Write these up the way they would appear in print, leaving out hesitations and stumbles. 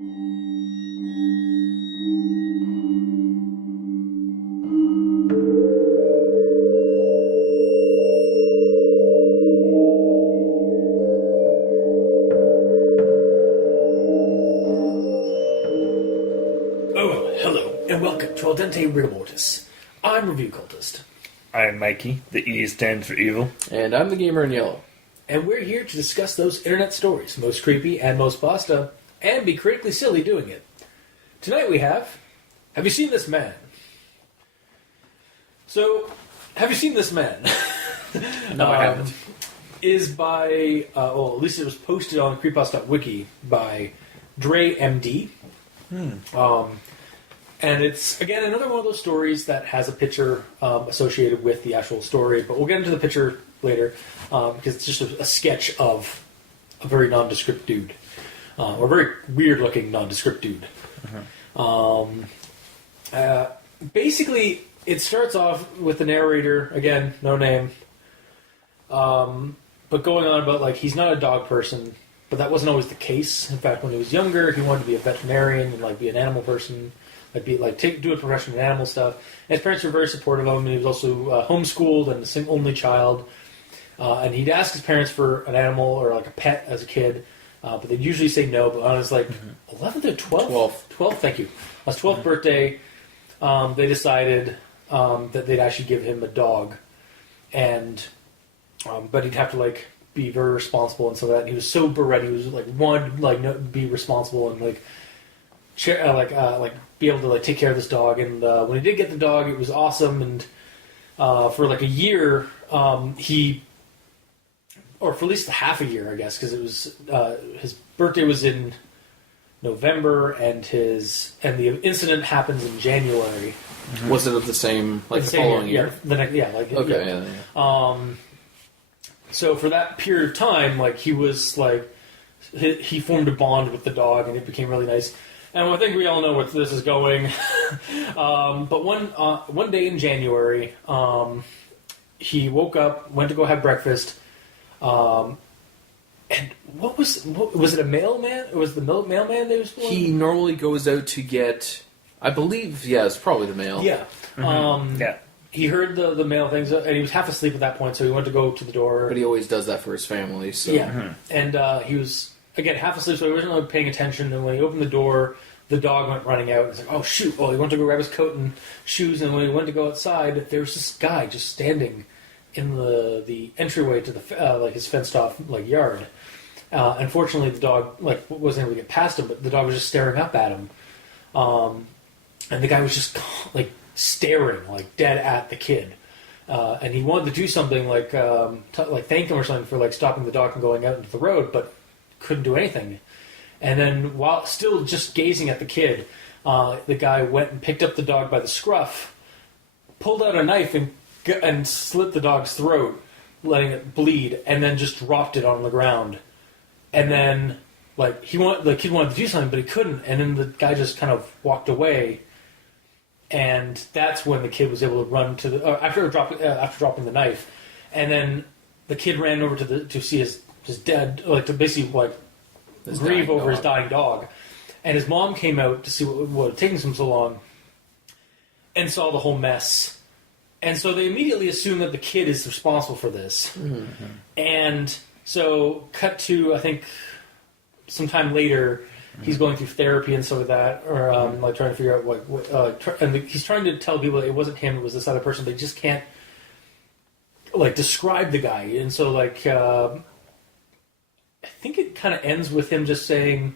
Oh, hello, and welcome to Dente Rigamortis. I'm Review Cultist. I'm Mikey, the E stands for evil. And I'm the gamer in yellow. And we're here to discuss those internet stories, most creepy and most pasta, and be critically silly doing it. Tonight we have you seen this man? So, have you seen this man? No, I haven't. Is by, well, at least it was posted on Creepypasta.wikia by DrayMD. And it's, again, another one of those stories that has a picture associated with the actual story, but we'll get into the picture later, because it's just a sketch of a very nondescript dude. Or a very weird-looking nondescript dude. Basically, it starts off with the narrator, again, no name, but going on about, like, he's not a dog person, but that wasn't always the case. In fact, when he was younger, he wanted to be a veterinarian and, like, be an animal person. Do a profession in animal stuff. And his parents were very supportive of him, and he was also homeschooled and the only child. And he'd ask his parents for an animal or like a pet as a kid, but they'd usually say no. But on his 11th or 12th, thank you. On his 12th birthday, they decided that they'd actually give him a dog, and but he'd have to be very responsible and so that he was so bereft. He was be responsible and be able to take care of this dog. And when he did get the dog, it was awesome. And for a year, or for at least half a year, I guess, because it was his birthday was in November, and the incident happens in January. Mm-hmm. Was it of the same the following year? Okay, yeah. So for that period of time, he was he formed a bond with the dog, and it became really nice. And I think we all know where this is going. But one day in January, he woke up, went to go have breakfast, and was it a mailman? It was the mailman that was born? He normally goes out to get, I believe, it's probably the mail. Yeah. Mm-hmm. He heard the mail things, and he was half asleep at that point, so he went to go to the door. But he always does that for his family. So. Yeah. Mm-hmm. And he was, again, half asleep, so he wasn't really paying attention. And when he opened the door, the dog went running out. He's like, oh, shoot. Oh, he went to go grab his coat and shoes, and when he went to go outside, there was this guy just standing in the entryway to the his fenced-off yard. Unfortunately, the dog wasn't able to get past him, but the dog was just staring up at him. And the guy was just staring dead at the kid. And he wanted to do something thank him or something for stopping the dog from going out into the road, but couldn't do anything. And then while still just gazing at the kid, the guy went and picked up the dog by the scruff, pulled out a knife and slit the dog's throat, letting it bleed, and then just dropped it on the ground. And then the kid wanted to do something, but he couldn't. And then the guy just kind of walked away. And that's when the kid was able to run to after dropping the knife. And then the kid ran over to see his dead, to basically grieve over his dying dog. And his mom came out to see what had taken him so long, and saw the whole mess. And so they immediately assume that the kid is responsible for this. Mm-hmm. And so, cut to, I think, sometime later, he's going through therapy and stuff like that, or trying to figure out and he's trying to tell people that it wasn't him, it was this other person. They just can't describe the guy. And so I think it kind of ends with him just saying,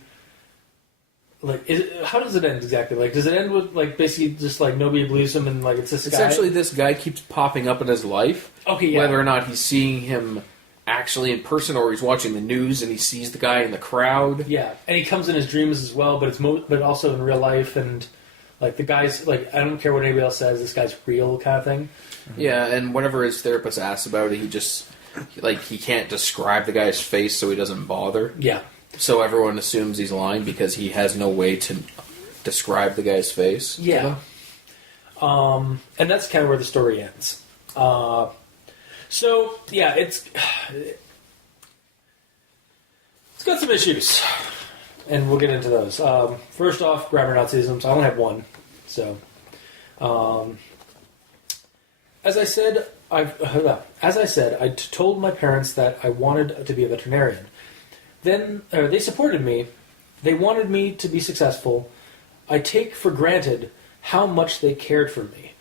how does it end exactly? Does it end with basically just nobody believes him and it's this guy? Essentially, this guy keeps popping up in his life. Okay, yeah. Whether or not he's seeing him actually in person, or he's watching the news and he sees the guy in the crowd. Yeah, and he comes in his dreams as well, but but also in real life, and the guy's I don't care what anybody else says, this guy's real kind of thing. Yeah, and whenever his therapist asks about it, he just he can't describe the guy's face, so he doesn't bother. Yeah. So everyone assumes he's lying because he has no way to describe the guy's face. Yeah. And that's kind of where the story ends. So, yeah, it's got some issues. and we'll get into those. First off, grammar Nazisms. I only have one. So, as I said, I told my parents that I wanted to be a veterinarian. Then they supported me. They wanted me to be successful. I take for granted how much they cared for me.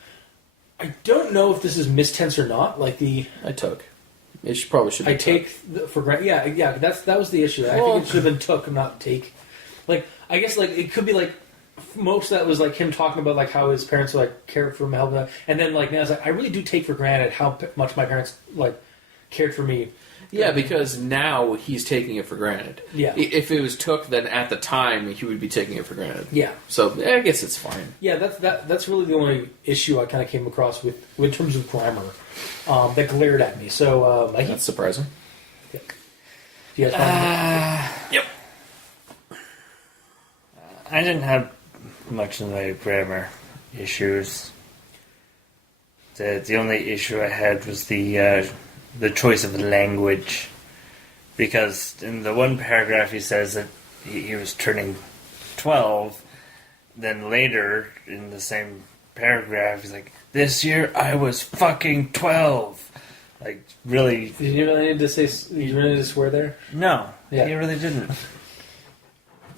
I don't know if this is mistense or not. I took. Probably should be. I take for granted. Yeah. That was the issue. I think it should have been took, not take. I guess it could be most of that was him talking about how his parents cared for him, helping him, and then now it's I really do take for granted how much my parents cared for me. Yeah, because now he's taking it for granted. Yeah. If it was took, then at the time he would be taking it for granted. Yeah. So I guess it's fine. Yeah, that's really the only issue I kind of came across with in terms of grammar that glared at me. So That's surprising. Yeah. Do you guys find Yep. I didn't have much in the way of grammar issues. The only issue I had was the choice of language, because in the one paragraph he says that he was turning 12, then later in the same paragraph he's like, this year I was fucking 12. Really? Did you really need to say? Did you really need to swear there? No, Yeah. he really didn't.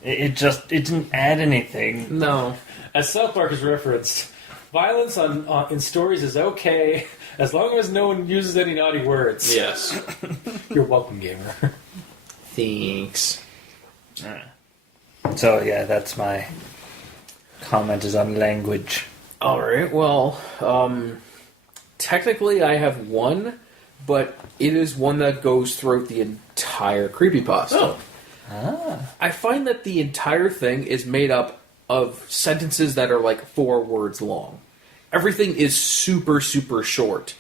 It didn't add anything. No. As South Park has referenced, violence in stories is okay as long as no one uses any naughty words. Yes. You're welcome, gamer. Thanks. So yeah, that's my comment is on language. Alright, well, technically I have one, but it is one that goes throughout the entire creepypasta. Oh. I find that the entire thing is made up of sentences that are 4 words long. Everything is super, super short.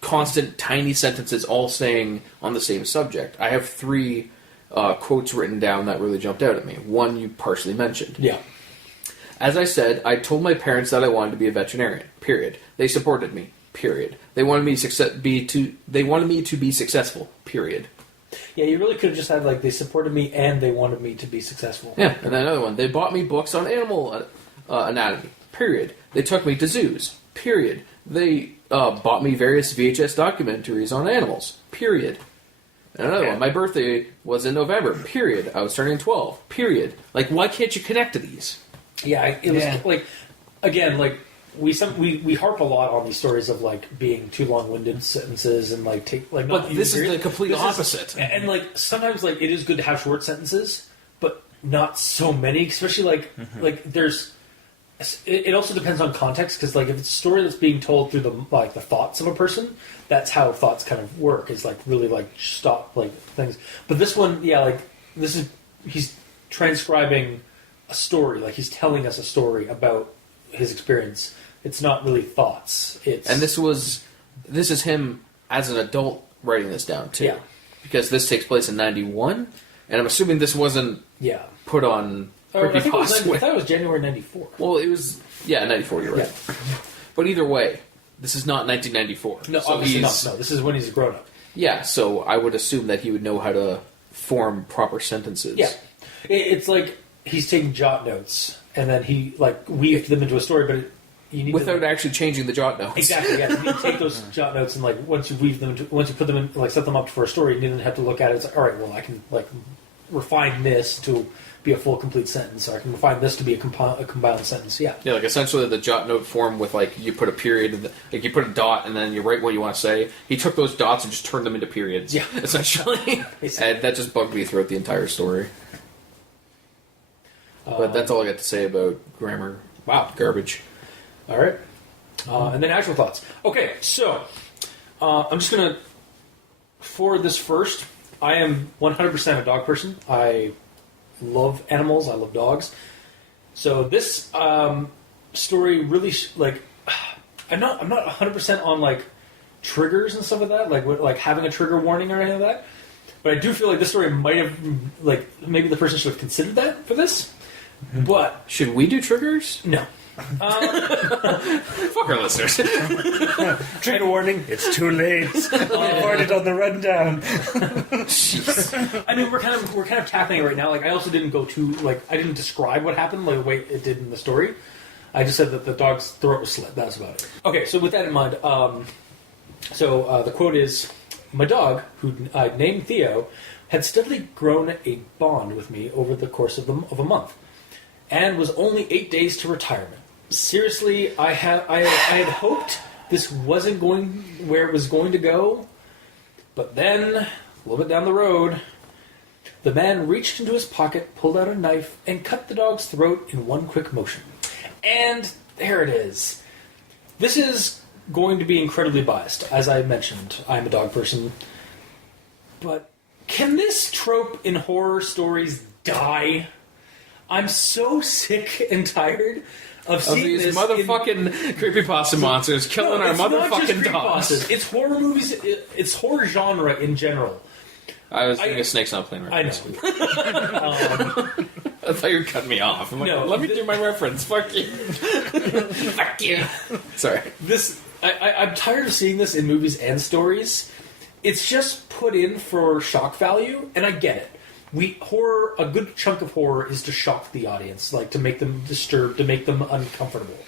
Constant, tiny sentences all saying on the same subject. I have 3 quotes written down that really jumped out at me. One you partially mentioned. Yeah. As I said, I told my parents that I wanted to be a veterinarian. Period. They supported me. Period. They wanted me to be successful. Period. Yeah, you really could have just had they supported me and they wanted me to be successful. Yeah, and then another one. They bought me books on animal anatomy. Period. They took me to zoos. Period. They bought me various VHS documentaries on animals. Period. And another one. My birthday was in November. Period. I was turning 12. Period. Why can't you connect to these? Yeah, it was again, we harp a lot on these stories of being too long-winded sentences and But this is the complete opposite. And sometimes it is good to have short sentences, but not so many. Especially there's. It also depends on context, because if it's a story that's being told through the thoughts of a person, that's how thoughts kind of work. Is really stop things. But this one, he's transcribing a story. He's telling us a story about his experience. It's not really thoughts. And this is him as an adult writing this down too. Yeah. Because this takes place in 91, and I'm assuming this wasn't put on I thought Creepypasta. it was January 94. Well, it was 94. You're right. Yeah. But either way, this is not 1994. No, so obviously not. No, this is when he's a grown up. Yeah, so I would assume that he would know how to form proper sentences. Yeah, it's he's taking jot notes and then he weaved them into a story, but you need without actually changing the jot notes. Exactly. Yeah, you need to take those jot notes and once you weave them, once you put them in, set them up for a story, you didn't have to look at it. It's all right. Well, I can refine this to be a full, complete sentence, or I can refine this to be a combined sentence. Yeah. Yeah, essentially the jot note form with you put a period, you put a dot, and then you write what you want to say. He took those dots and just turned them into periods. Yeah. Essentially. And that just bugged me throughout the entire story. But that's all I got to say about grammar. Wow. Garbage. All right. And then actual thoughts. Okay, so I'm just going to forward this first. I am 100% a dog person. I love animals. I love dogs. So this story really I'm not 100% on triggers and stuff like that, like having a trigger warning or anything like that. But I do feel this story might have maybe the person should have considered that for this. Mm-hmm. But should we do triggers? No. Fuck our listeners. Trigger warning, it's too late. I've already done the rundown. I mean, we're kind of tackling it right now. Like, I also didn't go too, like, I didn't describe what happened like the way it did in the story. I just said that the dog's throat was slit. That's about it. Okay, so with that in mind, the quote is, "My dog, who I named Theo, had steadily grown a bond with me over the course of a month, and was only 8 days to retirement. Seriously, I had hoped this wasn't going where it was going to go, but then, a little bit down the road, the man reached into his pocket, pulled out a knife, and cut the dog's throat in one quick motion." And there it is. This is going to be incredibly biased. As I mentioned, I'm a dog person. But can this trope in horror stories die? I'm so sick and tired of seeing these this motherfucking creepypasta monsters killing our motherfucking dogs. It's horror movies. It's horror genre in general. I was thinking of Snakes on a Plane reference. I know. I thought you were cutting me off. I'm like, No, let me do my reference. Fuck you. Fuck you. Sorry. I'm tired of seeing this in movies and stories. It's just put in for shock value, and I get it. A good chunk of horror is to shock the audience, like to make them disturbed, to make them uncomfortable.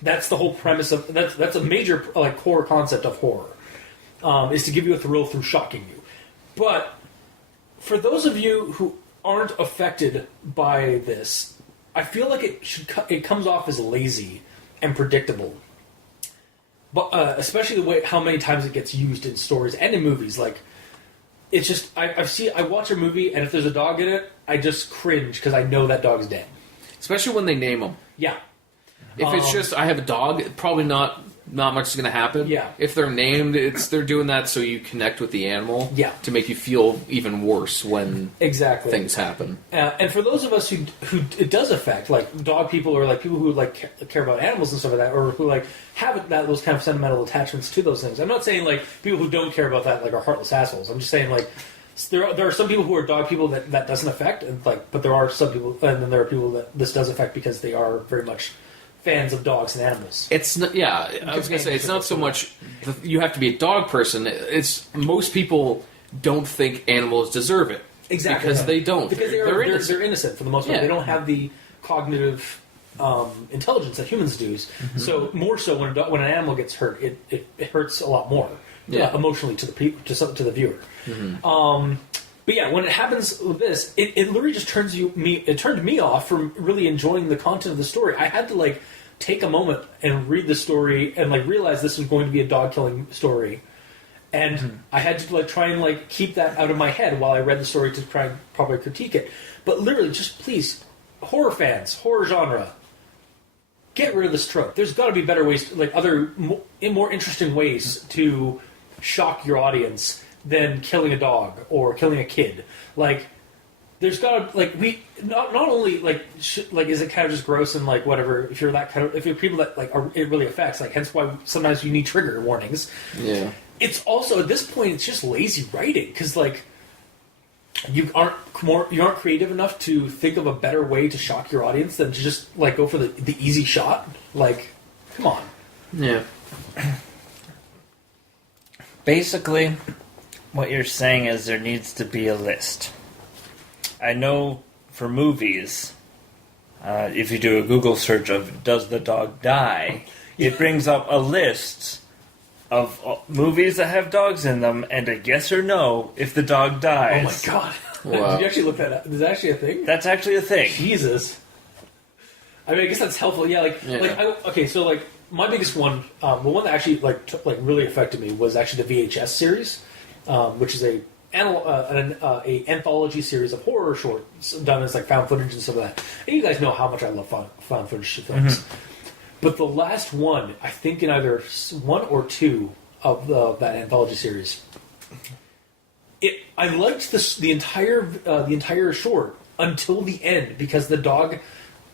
That's the whole premise of that's a major core concept of horror, is to give you a thrill through shocking you. But for those of you who aren't affected by this, I feel like it comes off as lazy and predictable. But especially the way how many times it gets used in stories and in movies, like. It's just, I watch a movie, and if there's a dog in it, I just cringe, because I know that dog's dead. Especially when they name them. Yeah. If it's just, I have a dog, probably not much is going to happen. Yeah. If they're named, they're doing that so you connect with the animal. Yeah. To make you feel even worse when things happen. And for those of us who it does affect, like dog people or like people who care about animals and stuff like that, or who have those kind of sentimental attachments to those things. I'm not saying people who don't care about that are heartless assholes. I'm just saying there are some people who are dog people that doesn't affect, and but there are some people, and then there are people that this does affect because they are very much fans of dogs and animals. It's not, yeah. I was gonna say it's not so much you have to be a dog person. It's most people don't think animals deserve it. Exactly, because they don't. Because they're innocent for the most part. Yeah. They don't have the cognitive intelligence that humans do. Mm-hmm. So more so when an animal gets hurt, it hurts a lot more emotionally to the viewer. Mm-hmm. But yeah, when it happens with this, it literally just turned me off from really enjoying the content of the story. I had to take a moment and read the story and realize this was going to be a dog killing story, and I had to try and keep that out of my head while I read the story to try and probably critique it. But literally, just please, horror fans, horror genre, get rid of this trope. There's got to be better ways, other more interesting ways to shock your audience than killing a dog or killing a kid. There's got to we not only is it kind of just gross and whatever if you're people that it really affects, hence why sometimes you need trigger warnings. Yeah. It's also at this point it's just lazy writing because you aren't creative enough to think of a better way to shock your audience than to just go for the easy shot. Come on. Yeah. Basically, what you're saying is there needs to be a list. I know for movies, if you do a Google search of "does the dog die," it brings up a list of movies that have dogs in them and a yes or no if the dog dies. Oh my god! Wow. Did you actually look that up? Is that actually a thing? That's actually a thing. Jesus. I mean, I guess that's helpful. Yeah, so my biggest one, the one that actually really affected me was actually the VHS series, which is an anthology series of horror shorts done as found footage and stuff like that. And you guys know how much I love found footage films. Mm-hmm. But the last one, I think in either one or two of that anthology series, I liked the entire short until the end because the dog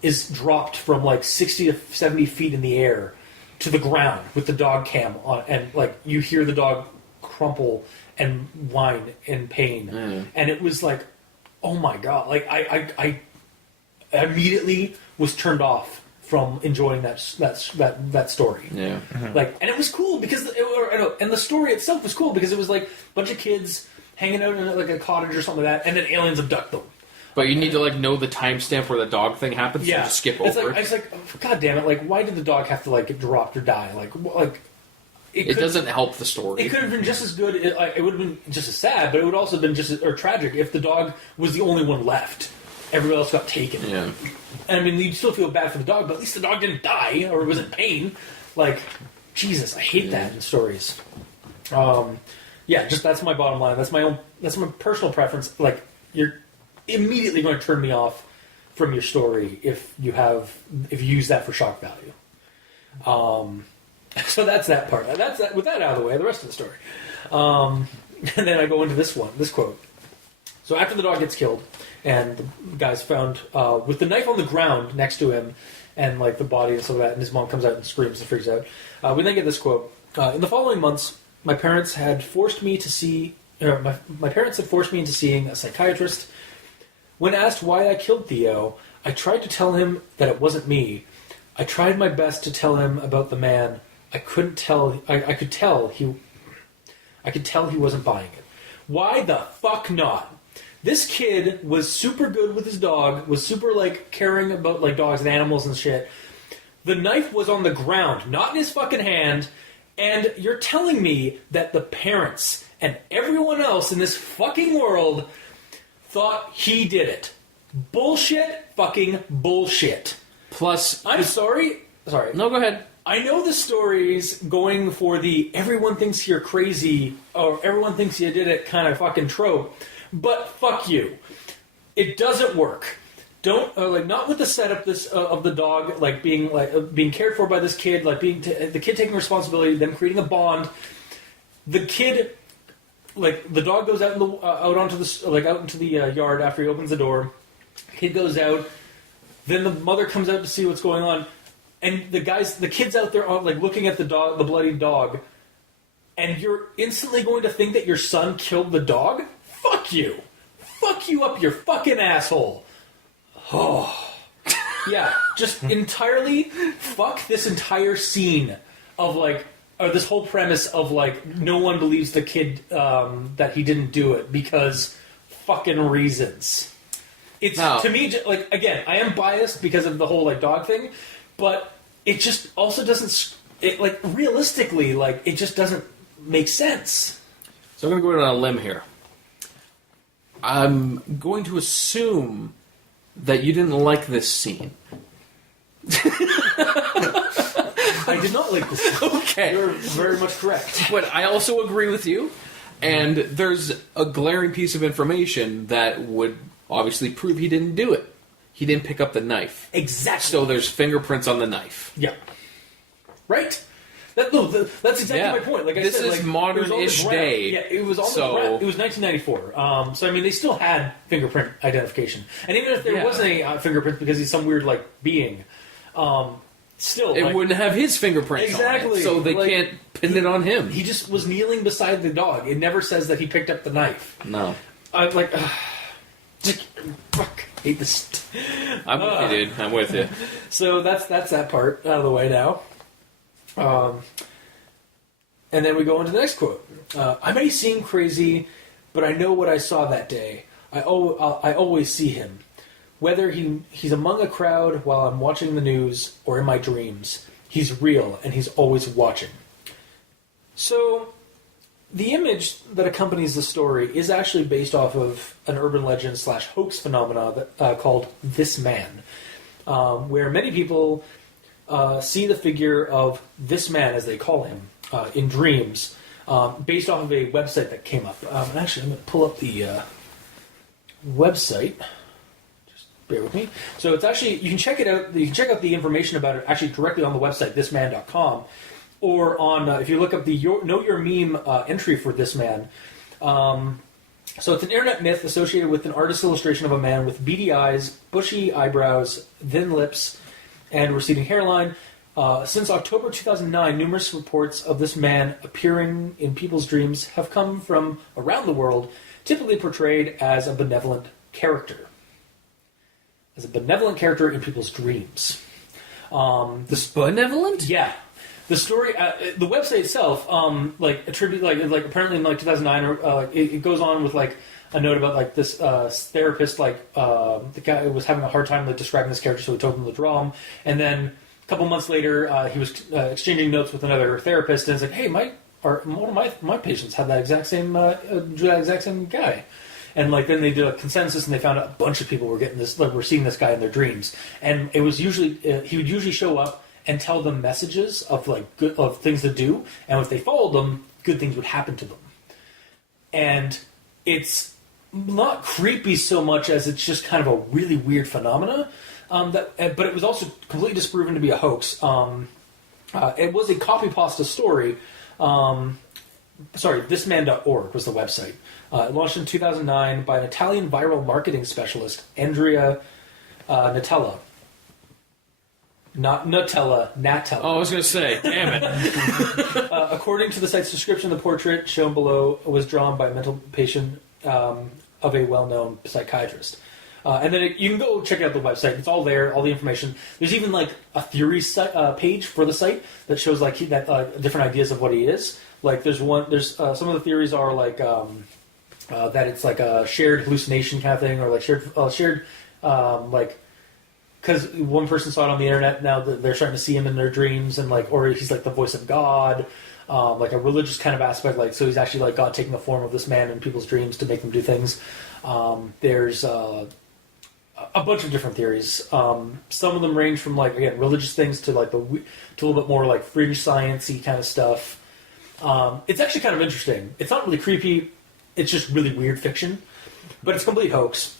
is dropped from 60 to 70 feet in the air to the ground with the dog cam on, and you hear the dog crumple and whine in pain, and it was oh my god! I immediately was turned off from enjoying that story. Yeah. Like, and it was cool because, and the story itself was cool because it was like a bunch of kids hanging out in like a cottage or something like that, and then aliens abduct them. But you need to like know the timestamp where the dog thing happens. So just skip over. It's like, God damn it! Like, why did the dog have to like get dropped or die? Like it doesn't help the story. It could have been just as good. It would have been just as sad, but it would also have been just as tragic if the dog was the only one left. Everybody else got taken. Yeah. And I mean, you still feel bad for the dog, but at least the dog didn't die or was in pain. Like, Jesus, I hate that in stories. Just that's my bottom line. That's my personal preference. Like, you're immediately going to turn me off from your story if you use that for shock value. So that's that part. That's that. With that out of the way, the rest of the story. And then I go into this quote. So after the dog gets killed, and the guy's found with the knife on the ground next to him, and like the body and stuff like that, and his mom comes out and screams and freaks out. We then get this quote: "In the following months, my parents had forced me into seeing a psychiatrist. When asked why I killed Theo, I tried to tell him that it wasn't me. I tried my best to tell him about the man. I couldn't tell. I could tell he wasn't buying it. Why the fuck not? This kid was super good with his dog, was super like caring about like dogs and animals and shit. The knife was on the ground, not in his fucking hand, and you're telling me that the parents and everyone else in this fucking world thought he did it. Bullshit, fucking bullshit." Plus, I'm sorry. No, go ahead. I know the story's going for the everyone thinks you're crazy or everyone thinks you did it kind of fucking trope, but fuck you. It doesn't work. Don't not with the setup of the dog being cared for by this kid, like the kid taking responsibility, them creating a bond. The kid, like the dog goes out into the yard after he opens the door. Kid goes out. Then the mother comes out to see what's going on, and the kid's out there like looking at the bloody dog, and you're instantly going to think that your son killed the dog? Fuck you! Fuck you up your fucking asshole! Oh, yeah, just entirely fuck this entire scene of like, or this whole premise of like, no one believes the kid that he didn't do it because fucking reasons. It's to me, like, again, I am biased because of the whole like dog thing, but it just also doesn't. It like realistically, like it just doesn't make sense. So I'm going to go out on a limb here. I'm going to assume that you didn't like this scene. I did not like this scene. Okay, you're very much correct. But I also agree with you, and there's a glaring piece of information that would obviously prove he didn't do it. He didn't pick up the knife. Exactly. So there's fingerprints on the knife. Yeah. Right? That's exactly my point. Like I this said, is like, modern-ish day. Yeah, it was on the ground. It was 1994. So I mean, they still had fingerprint identification, and even if there wasn't any fingerprints because he's some weird like being, still it wouldn't have his fingerprints. Exactly. On it, so they can't pin it on him. He just was kneeling beside the dog. It never says that he picked up the knife. No. Fuck. Hate this. I'm with you, dude. I'm with you. So that's that part out of the way now. And then we go into the next quote. "I may seem crazy, but I know what I saw that day. I always see him. Whether he's among a crowd while I'm watching the news or in my dreams, he's real and he's always watching." So, the image that accompanies the story is actually based off of an urban legend / hoax phenomena that, called This Man, where many people see the figure of this man, as they call him, in dreams, based off of a website that came up. Actually, I'm going to pull up the website. Just bear with me. So it's actually, you can check it out. You can check out the information about it actually directly on the website, thisman.com. Or on, if you look up the Know Your Meme entry for This Man. So it's an internet myth associated with an artist's illustration of a man with beady eyes, bushy eyebrows, thin lips, and receding hairline. Since October 2009, numerous reports of this man appearing in people's dreams have come from around the world, typically portrayed as a benevolent character. As a benevolent character in people's dreams. This benevolent? Yeah. The story, the website itself, apparently in like 2009, it goes on with like a note about like this therapist, the guy was having a hard time like describing this character, so he told him to draw him. And then a couple months later, he was exchanging notes with another therapist, and it's like, hey, one of my patients had that exact same guy. And like then they did a consensus, and they found out a bunch of people were getting this, like were seeing this guy in their dreams. And it was usually he would usually show up and tell them messages of like of things to do, and if they followed them, good things would happen to them. And it's not creepy so much as it's just kind of a really weird phenomena. But it was also completely disproven to be a hoax. It was a copypasta story. Thisman.org was the website. It launched in 2009 by an Italian viral marketing specialist, Andrea Natella. Not Nutella, Natella. Oh, I was going to say, damn it. According to the site's description, the portrait shown below was drawn by a mental patient of a well-known psychiatrist. And then you can go check out the website. It's all there, all the information. There's even like a theory page for the site that shows like different ideas of what he is. Like there's some of the theories are like that it's like a shared hallucination kind of thing, or like shared because one person saw it on the internet. Now that they're starting to see him in their dreams, and like, or he's like the voice of God, like a religious kind of aspect. Like, so he's actually like God taking the form of this man in people's dreams to make them do things. There's a bunch of different theories. Some of them range from like, again, religious things to like to a little bit more like fringe sciencey kind of stuff. It's actually kind of interesting. It's not really creepy. It's just really weird fiction, but it's complete hoax.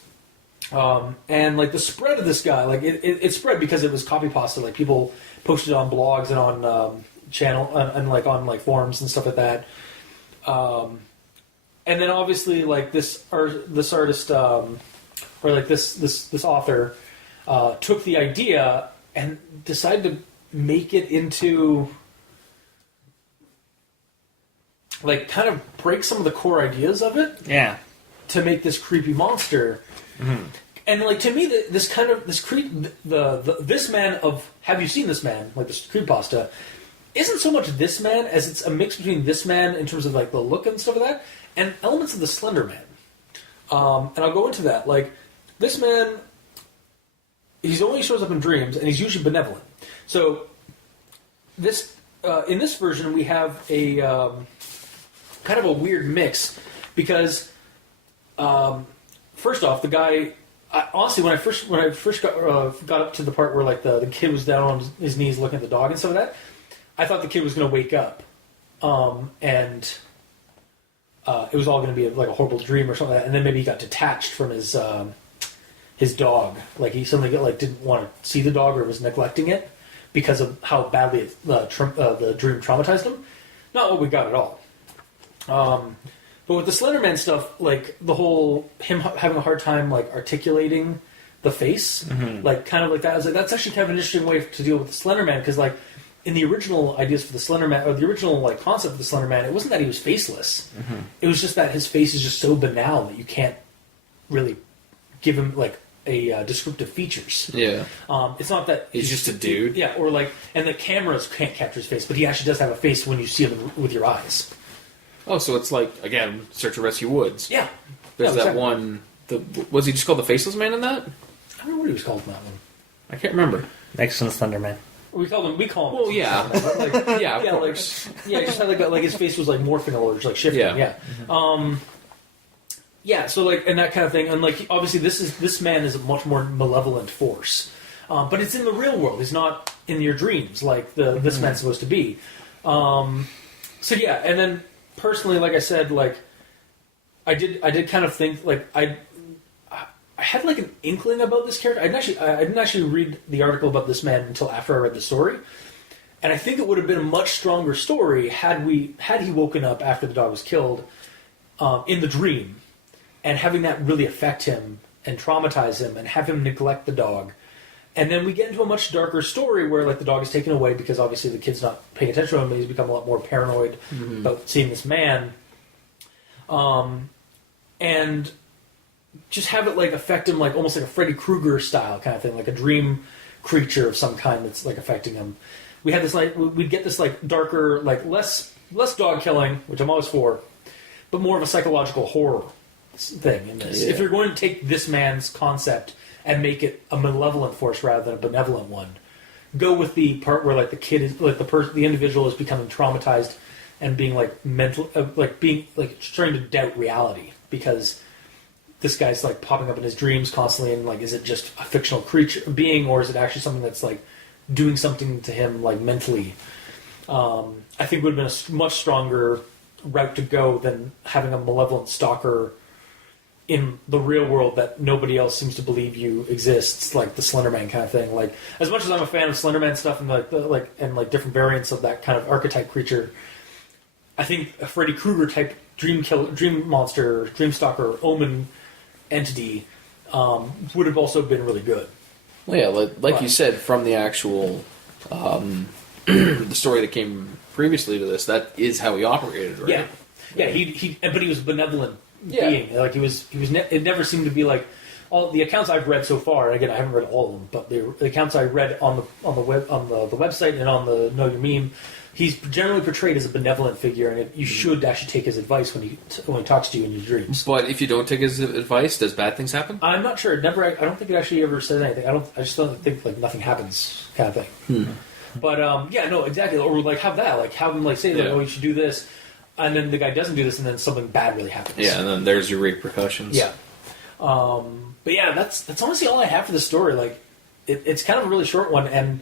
And like the spread of this guy, like it spread because it was copypasta. Like people posted on blogs and on channel and like on like forums and stuff like that. And then obviously like this artist or like this author took the idea and decided to make it into like kind of break some of the core ideas of it. Yeah. To make this creepy monster. Mm-hmm. And like to me, this man of Have You Seen This Man? Like this creepypasta isn't so much this man as it's a mix between this man in terms of like the look and stuff like that, and elements of the Slender Man. And I'll go into that. Like this man, he only shows up in dreams, and he's usually benevolent. So this in this version we have a kind of a weird mix because. First off, the guy. Honestly, when I first got up to the part where like the kid was down on his knees looking at the dog and stuff like that, I thought the kid was going to wake up, and it was all going to be like a horrible dream or something like that. And then maybe he got detached from his dog, like he suddenly didn't want to see the dog or was neglecting it because of how badly the dream traumatized him. Not what we got at all. But with the Slender Man stuff, like the whole him having a hard time like articulating the face, like kind of like that. I was like, that's actually kind of an interesting way to deal with the Slender Man because like in the original ideas for the Slender Man or the original like concept of the Slender Man, it wasn't that he was faceless. It was just that his face is just so banal that you can't really give him like a descriptive features. Yeah. It's not that he's just a dude. Yeah, or like, and the cameras can't capture his face, but he actually does have a face when you see him with your eyes. Oh, so it's like, again, Search and Rescue Woods. Yeah. There's that exactly. one... was he just called the Faceless Man in that? I don't know what he was called in that one. I can't remember. Next to the Slender Man. We call him. Well, yeah. Like, yeah, of course. Like, just had like his face was like morphing a little, just like shifting. Yeah. Yeah. So like, and that kind of thing, and like, obviously, this man is a much more malevolent force, but it's in the real world. He's not in your dreams like this man's supposed to be. So yeah, and then. Personally, like I said, like I did kind of think like I had like an inkling about this character. I didn't actually read the article about this man until after I read the story, and I think it would have been a much stronger story had he woken up after the dog was killed in the dream, and having that really affect him and traumatize him and have him neglect the dog. And then we get into a much darker story where, like, the dog is taken away because obviously the kid's not paying attention to him. He's become a lot more paranoid about seeing this man, and just have it like affect him, like almost like a Freddy Krueger style kind of thing, like a dream creature of some kind that's like affecting him. We had this like we'd get this like darker, like less dog killing, which I'm always for, but more of a psychological horror thing in this. Yeah. If you're going to take this man's concept and make it a malevolent force rather than a benevolent one, go with the part where like the kid is like the individual is becoming traumatized and being like mental, being like trying to doubt reality because this guy's like popping up in his dreams constantly, and like, is it just a fictional creature being, or is it actually something that's like doing something to him like mentally? I think would have been a much stronger route to go than having a malevolent stalker in the real world that nobody else seems to believe you exists, like the Slenderman kind of thing. Like, as much as I'm a fan of Slenderman stuff and like different variants of that kind of archetype creature, I think a Freddy Krueger type dream monster, dream stalker, omen entity would have also been really good. Well, yeah, like you said, from the actual the story that came previously to this, that is how he operated, right? Yeah. But he was a benevolent Yeah. being. Like it never seemed to be like all the accounts I've read so far. And again, I haven't read all of them, but the accounts I read on the website and on the Know Your Meme, he's generally portrayed as a benevolent figure, and you should actually take his advice when he talks to you in your dreams. But if you don't take his advice, does bad things happen? I'm not sure. I don't think it actually ever says anything. I just don't think like nothing happens kind of thing. But yeah, no, exactly. Or like have him like say like, oh, you should do this, and then the guy doesn't do this, and then something bad really happens. Yeah, and then there's your repercussions. Yeah. But yeah, that's honestly all I have for the story. Like, it's kind of a really short one, and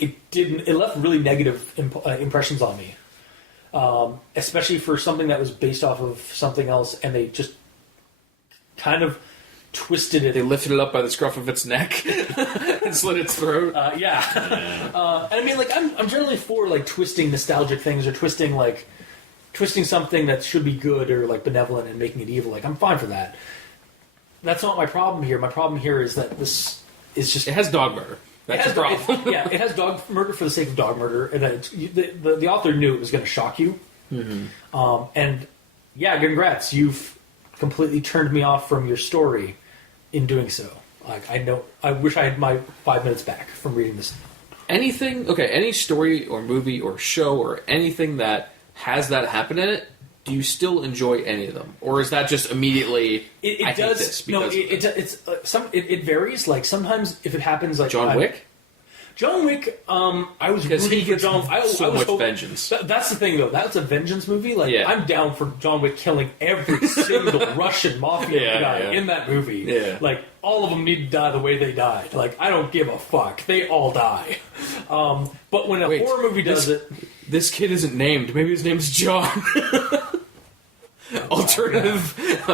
it left really negative impressions on me, especially for something that was based off of something else, and they just kind of twisted it. They lifted it up by the scruff of its neck and slit its throat. And I mean, like, I'm generally for like twisting nostalgic things or twisting something that should be good or like benevolent and making it evil. Like, I'm fine for that. That's not my problem here. My problem here is that this is just... It has dog murder. That's the problem. It has dog murder for the sake of dog murder, and the author knew it was going to shock you. Mm-hmm. And yeah, congrats, you've completely turned me off from your story in doing so. Like, I wish I had my 5 minutes back from reading this. Any story or movie or show or anything that has that happen in it, do you still enjoy any of them, or is that just immediately? It does. hate this because it varies. Like, sometimes if it happens, like John Wick. I was because rooting he for gets John. I was vengeance. That's the thing, though. That's a vengeance movie. Like, yeah. I'm down for John Wick killing every single Russian mafia guy in that movie. Yeah. Like, all of them need to die the way they died. Like, I don't give a fuck. They all die. But when a horror movie does it, this kid isn't named. Maybe his name's John. Alternative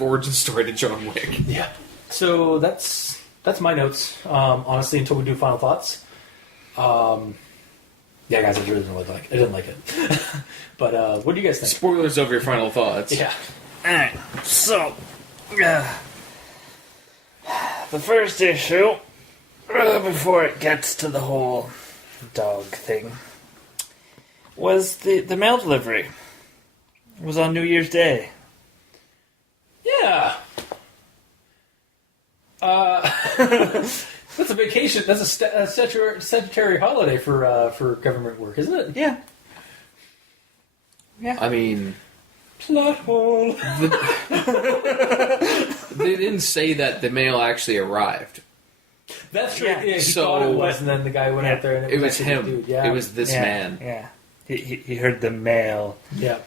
origin story to John Wick. Yeah. So that's my notes. Honestly, until we do final thoughts. Yeah, guys, I really didn't like it. But what do you guys think? Spoilers of your final thoughts. Yeah. Alright, so the first issue, before it gets to the whole dog thing, was the mail delivery. It was on New Year's Day. Yeah. That's a vacation. That's a statutory holiday for government work, isn't it? Yeah. Yeah. I mean, plot hole. They didn't say that the mail actually arrived. That's true. Yeah. Yeah, he thought it was, and then the guy went out there, and it was actually him. the dude. Yeah. It was this man. Yeah. He heard the mail. Yeah.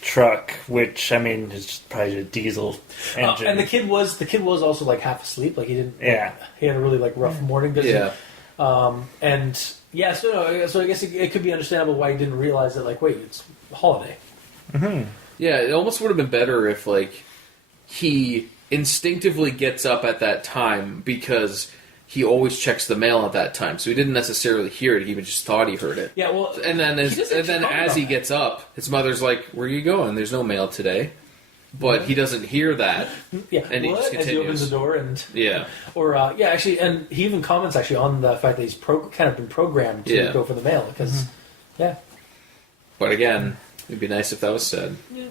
Truck, which I mean is probably a diesel engine. And the kid was also like half asleep. Like, he didn't. Yeah. He had a really like rough morning. Yeah. And yeah, so I guess it could be understandable why he didn't realize that. Like, wait, it's a holiday. Mm-hmm. Yeah, it almost would have been better if like he instinctively gets up at that time because he always checks the mail at that time, so he didn't necessarily hear it. He just thought he heard it. Yeah, well, and then as he gets up, his mother's like, "Where are you going? There's no mail today." But he doesn't hear that. Yeah, and he just continues. As he opens the door and actually, and he even comments actually on the fact that he's kind of been programmed to go for the mail because But again, it'd be nice if that was said. Yeah.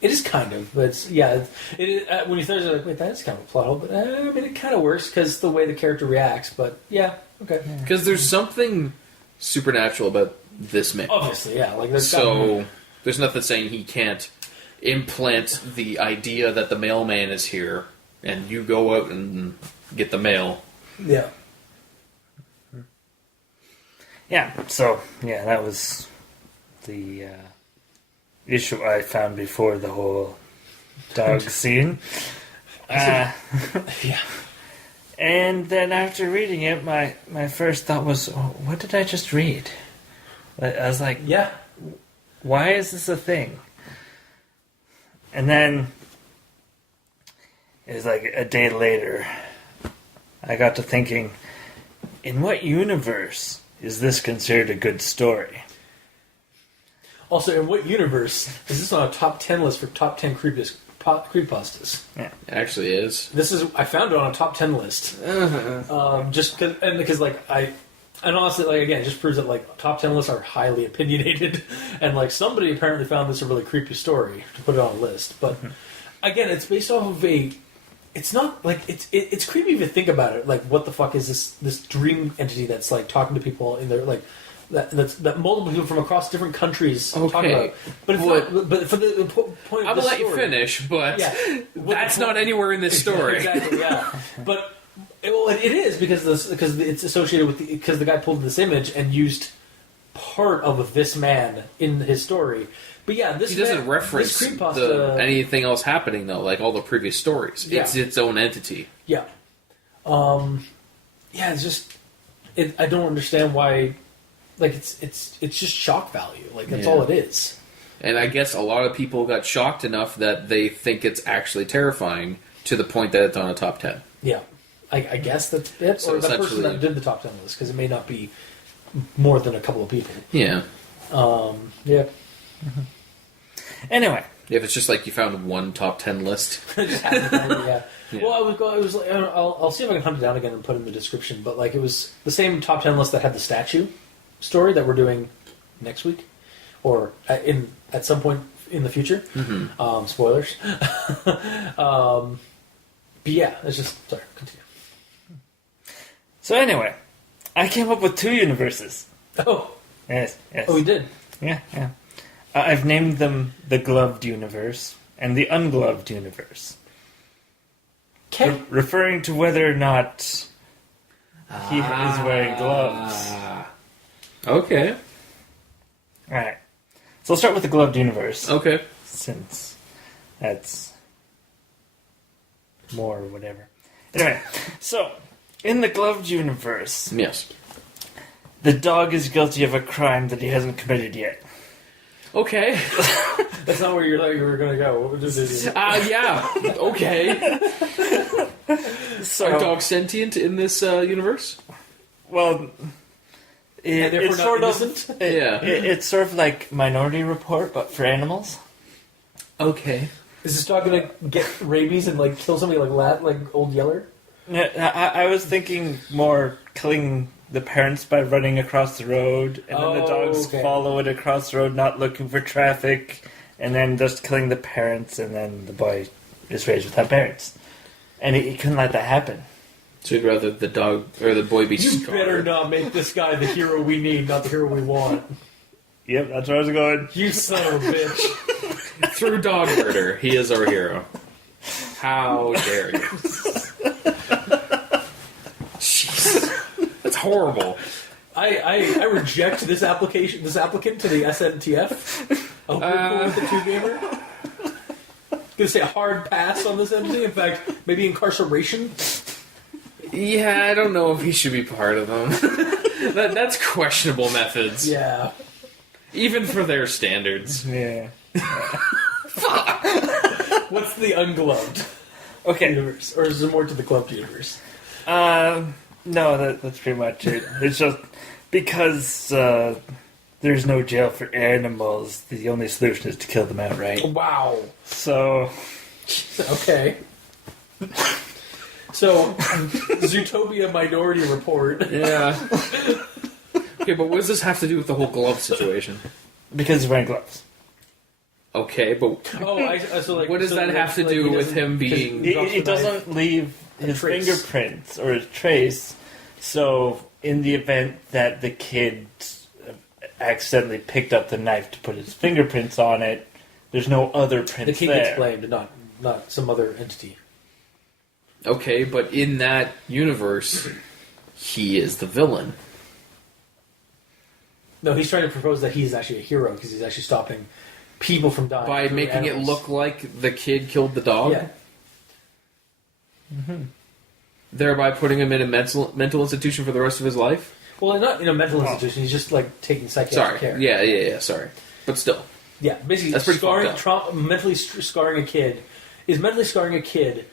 It is kind of, but when you start, like, wait, that's kind of a plot hole. But I mean, it kind of works because the way the character reacts. But yeah, okay. Because there's something supernatural about this man. Obviously, yeah. Like there's nothing saying he can't implant the idea that the mailman is here, and you go out and get the mail. Yeah. Yeah. So that was the issue I found before the whole dog scene. Yeah. And then after reading it, my first thought was, what did I just read? I was like, Yeah. why is this a thing? And then it was like a day later, I got to thinking, in what universe is this considered a good story? Also, in what universe is this on a top 10 list for top 10 creepypastas? Yeah. It actually is. I found it on a top 10 list. Just because and honestly, like, again, it just proves that, like, top 10 lists are highly opinionated, and, like, somebody apparently found this a really creepy story to put it on a list. But again, it's based off of it's not like it's creepy if you think about it. Like, what the fuck is this dream entity that's, like, talking to people in their, like, that multiple people from across different countries talk about. But it's not, but for the point I of will the let you story, finish, but that's Well, not anywhere in this story. Exactly, yeah. But it is because it's associated with because the guy pulled this image and used part of this man in his story. But yeah, he doesn't reference this creepypasta, anything else happening though, like all the previous stories. Yeah. It's its own entity. Yeah. It's just I don't understand why. Like it's just shock value. Like that's all it is. And I guess a lot of people got shocked enough that they think it's actually terrifying to the point that it's on a top 10. Yeah. I guess that's it. So or the person that did the top 10 list, because it may not be more than a couple of people. Yeah. Yeah. Mm-hmm. Anyway. If it's just like you found one top 10 list. Just yeah. Well, it was like, I'll see if I can hunt it down again and put it in the description, but like it was the same top 10 list that had the statue story that we're doing next week, or at some point in the future. Mm-hmm. Spoilers. But yeah, it's just sorry. Continue. So anyway, I came up with 2 universes. Oh, Yes. oh, we did. Yeah. I've named them the gloved universe and the ungloved universe. Okay. Referring to whether or not he is wearing gloves. Okay. Alright. So I'll start with the gloved universe. Okay. Since that's more or whatever. Anyway, so in the gloved universe, Yes. the dog is guilty of a crime that he hasn't committed yet. Okay. That's not where you thought you were going to go. What was it? Yeah. Okay. So, Are dogs sentient in this universe? well, it's not sort innocent? of Yeah. it's sort of like Minority Report, but for animals. Okay. Is this dog going to get rabies and like kill somebody like Old Yeller? Yeah, I was thinking more killing the parents by running across the road, and then the dogs follow it across the road, not looking for traffic, and then just killing the parents, and then the boy is raised without parents. And he couldn't let that happen. So you'd rather the dog or the boy be You scarred. better not make this guy the hero we need, not the hero we want. Yep, that's where I was going. You son of a bitch. Through dog murder, he is our hero. How dare you? Jeez. That's horrible. I reject this applicant to the SNTF. I'll cool with the 2-gamer. Gonna say a hard pass on this entity. In fact, maybe incarceration. Yeah, I don't know if he should be part of them. That's questionable methods. Yeah. Even for their standards. Yeah. What's the ungloved Okay. universe? Or is there more to the gloved universe? No, that's pretty much it. It's just because there's no jail for animals, the only solution is to kill them outright. Wow. So... Okay. So, Zootopia Minority Report. Yeah. Okay, but what does this have to do with the whole glove situation? Because he's wearing gloves. Okay, but what does that have to do with him being... He doesn't leave his trace. fingerprints or his trace, so in the event that the kid accidentally picked up the knife to put his fingerprints on it, there's no other prints The kid there. gets blamed, not some other entity. Okay, but in that universe, he is the villain. No, he's trying to propose that he's actually a hero because he's actually stopping people from dying. By through making animals. it look like the kid killed the dog? Yeah. Thereby putting him in a mental institution for the rest of his life? Well, not in a mental institution. He's just like taking psychiatric Sorry. care. Yeah, sorry. But still. Yeah, basically, That's pretty fucked up. mentally scarring a kid is mentally scarring a kid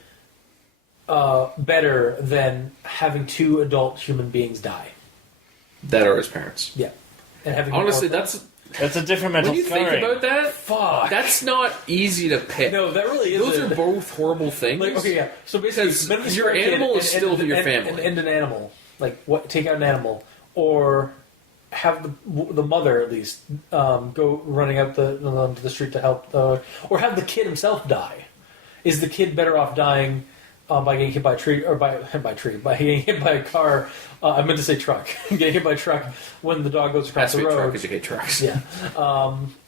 better than having 2 adult human beings die. That are his parents. Yeah, and having Honestly, that's a different mental when you scarring. think about that, fuck. that's not easy to pick. No, that really isn't. Those are both horrible things. Like, okay, yeah. So basically, Because mentally your scarred kid animal is still your family. and an animal, like what? Take out an animal, or have the mother at least go running out to the street to help, or have the kid himself die. Is the kid better off dying by getting hit by a tree, or by getting hit by a car? I meant to say truck. Getting hit by a truck when the dog goes across the road. Truck, 'cause you hate trucks. Yeah.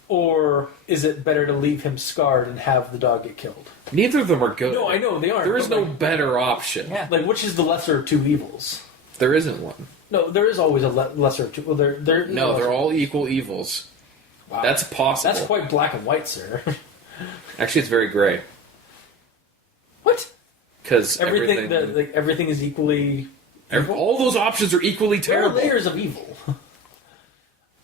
Or is it better to leave him scarred and have the dog get killed? Neither of them are good. No, I know they aren't. There is but, no like, better option. Yeah. like, which is the lesser of 2 evils? There isn't one. No, there is always a lesser of 2. Well, they're No, they're all equal evils. Wow. That's possible. That's quite black and white, sir. Actually, it's very gray. What? Because Everything is equally. all those options are equally There are terrible. layers of evil.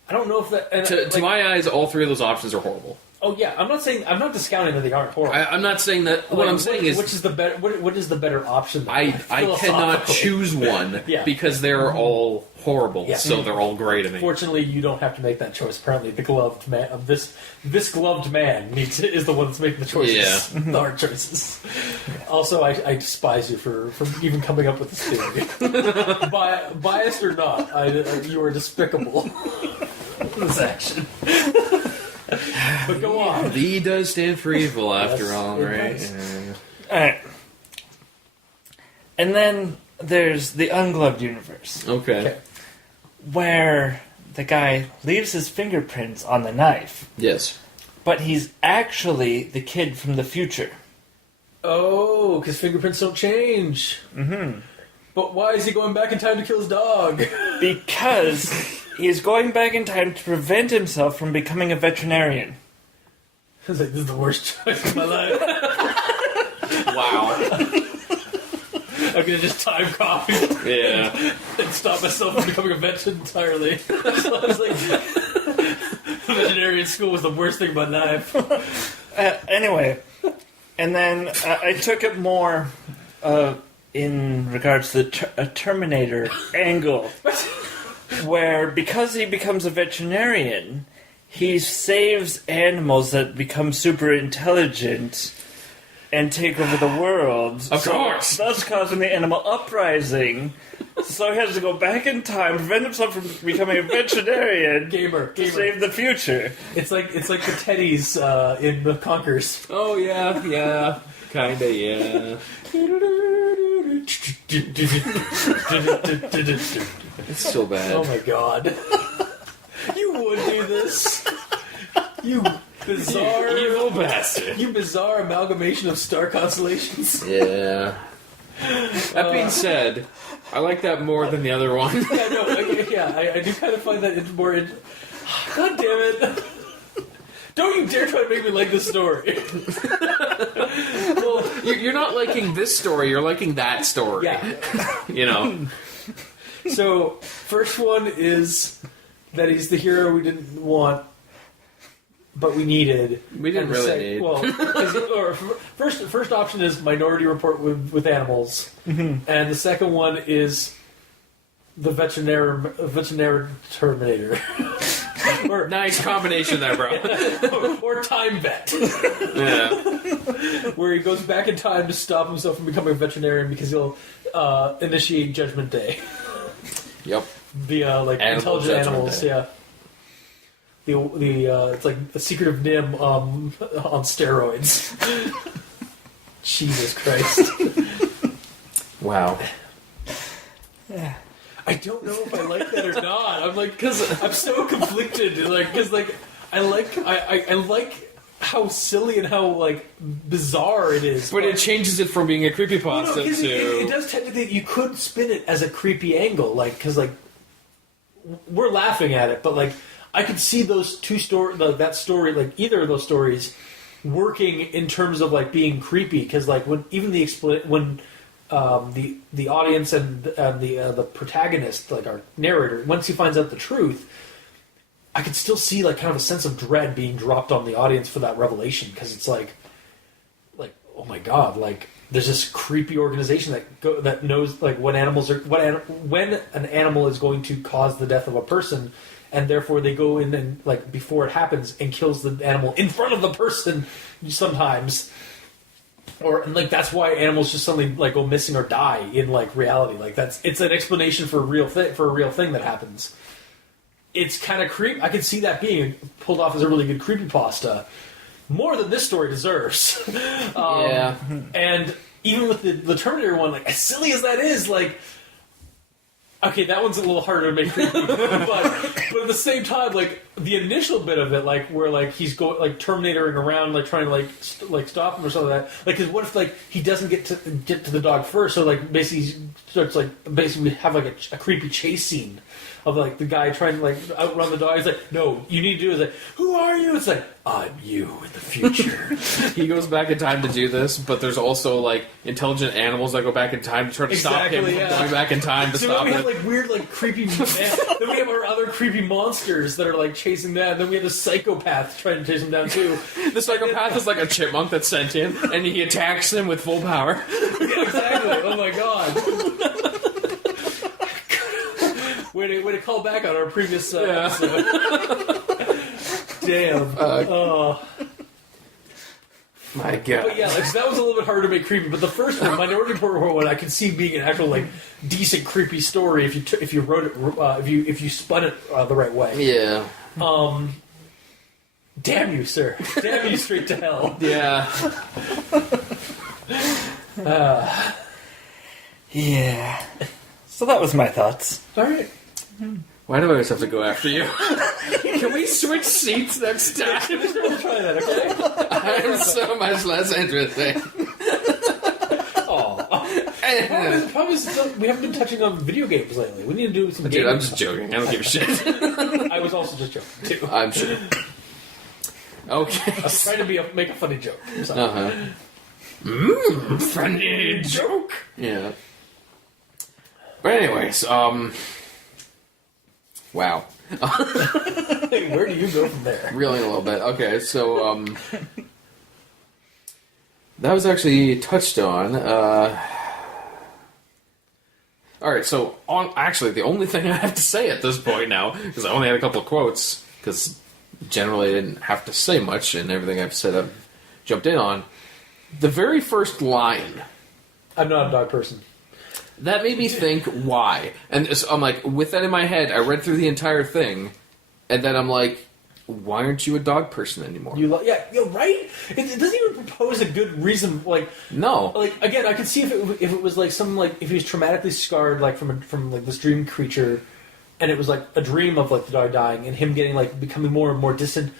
I don't know if that. And, To my eyes, all 3 of those options are horrible. oh yeah, I'm not discounting that they aren't horrible. I'm not saying that. What Like, I'm saying is, which is the better? What is the better option? I cannot philosophically? choose one Yeah. because they're all horrible. Yeah. So they're all gray to me. Fortunately, you don't have to make that choice. Apparently, the gloved man, this gloved man, is the one that's making the choices, Yeah. the hard choices. Also, I despise you for even coming up with this theory. Biased or not, you are despicable. This action. But go on. V does stand for evil, after Yes, all, it right? does. Yeah. Alright. And then there's the ungloved universe, Okay. where the guy leaves his fingerprints on the knife, Yes. but he's actually the kid from the future. Oh, because fingerprints don't change. Mm-hmm. But why is he going back in time to kill his dog? Because he's going back in time to prevent himself from becoming a veterinarian. I was like, this is the worst choice of my life. Wow. I'm gonna just time copy Yeah. and stop myself from becoming a vet entirely. So I was like, veterinarian school was the worst thing about life. Anyway, and then I took it more in regards to a Terminator angle, where because he becomes a veterinarian, he saves animals that become super intelligent and take over the world. Of course. Thus causing the animal uprising. So he has to go back in time, prevent himself from becoming a veterinarian, Gamer. to save the future. It's like the teddies in the Conkers. Oh, yeah. Kinda, yeah. It's so bad. Oh my god. You would do this. You bizarre Evil bastard. You bizarre amalgamation of star constellations. Yeah. That being said, I like that more than the other one. Yeah, no, I do kind of find that it's more. God damn it! Don't you dare try to make me like this story. Well, you're not liking this story, you're liking that story. Yeah. You know? So, first one is that he's the hero we didn't want, but we needed. We didn't And the really need. Well, first option is Minority Report with animals, and the second one is the veterinary Terminator. Or Nice combination there, bro. or Time Vet, Yeah. where he goes back in time to stop himself from becoming a veterinarian because he'll initiate Judgment Day Yep. via like Animal intelligent Judgment animals. Day. Yeah. it's like a Secret of Nim on steroids. Jesus Christ! Wow. I don't know if I like that or not. I'm like, because I'm so conflicted. Like, because like I like how silly and how like bizarre it is. But it changes it from being a creepypasta to... It does technically. You could spin it as a creepy angle, like because like we're laughing at it, but like I could see those that story, like either of those stories, working in terms of like being creepy. Because like when even the the audience and the protagonist, like our narrator, once he finds out the truth, I could still see like kind of a sense of dread being dropped on the audience for that revelation, because it's like oh my god, like there's this creepy organization that knows like when an animal is going to cause the death of a person, and therefore they go in and like before it happens and kills the animal in front of the person sometimes. And like that's why animals just suddenly like go missing or die in like reality. Like it's an explanation for a real thing that happens. It's kind of creepy. I could see that being pulled off as a really good creepypasta, more than this story deserves. Yeah. And even with the Terminator one, like as silly as that is, like okay, that one's a little harder to make creepy, but at the same time, like the initial bit of it, like where like he's going like Terminatoring around, like trying to like stop him or something like that. Like, because what if like he doesn't get to the dog first? So like basically he starts like we have like a creepy chase scene of like the guy trying to like outrun the dog. He's like, no, you need to do is like, who are you? It's like, I'm you in the future. He goes back in time to do this, but there's also like intelligent animals that go back in time to try to stop him from going back in time to stop him. Then we it. have like weird like creepy then we have our other creepy monsters that are like chasing that, and then we have the psychopath trying to chase him down too. The psychopath is like a chipmunk that's sent in, and he attacks them with full power. Yeah, exactly. Oh my god. Way to call back on our previous episode. Damn. My God. But yeah, like, that was a little bit harder to make creepy. But the first one, Minority Report one, I could see being an actual like decent creepy story if you wrote it if you spun it the right way. Yeah. Damn you, sir. Damn you straight to hell. Yeah. Yeah. So that was my thoughts. All right. Why do I always have to go after you? Can we switch seats next time? We'll try that, okay? I'm so much less interesting. The problem is we haven't been touching on video games lately. We need to do some Dude, games. I'm just joking. I don't give a shit. I was also just joking, too. I'm sure. Okay. I was trying to make a funny joke. Funny joke. Yeah. But anyways, wow. Where do you go from there? Reeling a little bit. Okay, so, that was actually touched on. Alright, so, actually, the only thing I have to say at this point now, because I only had a couple of quotes, because generally I didn't have to say much, and everything I've said I've jumped in on. The very first line. I'm not a dog person. That made me think, why? And so I'm like, with that in my head, I read through the entire thing, and then I'm like, why aren't you a dog person anymore? Yeah, right? It doesn't even propose a good reason. Like, no. Like, again, I could see if it was like something like if he was traumatically scarred, like from like this dream creature, and it was like a dream of like the dog dying and him getting like becoming more and more distant.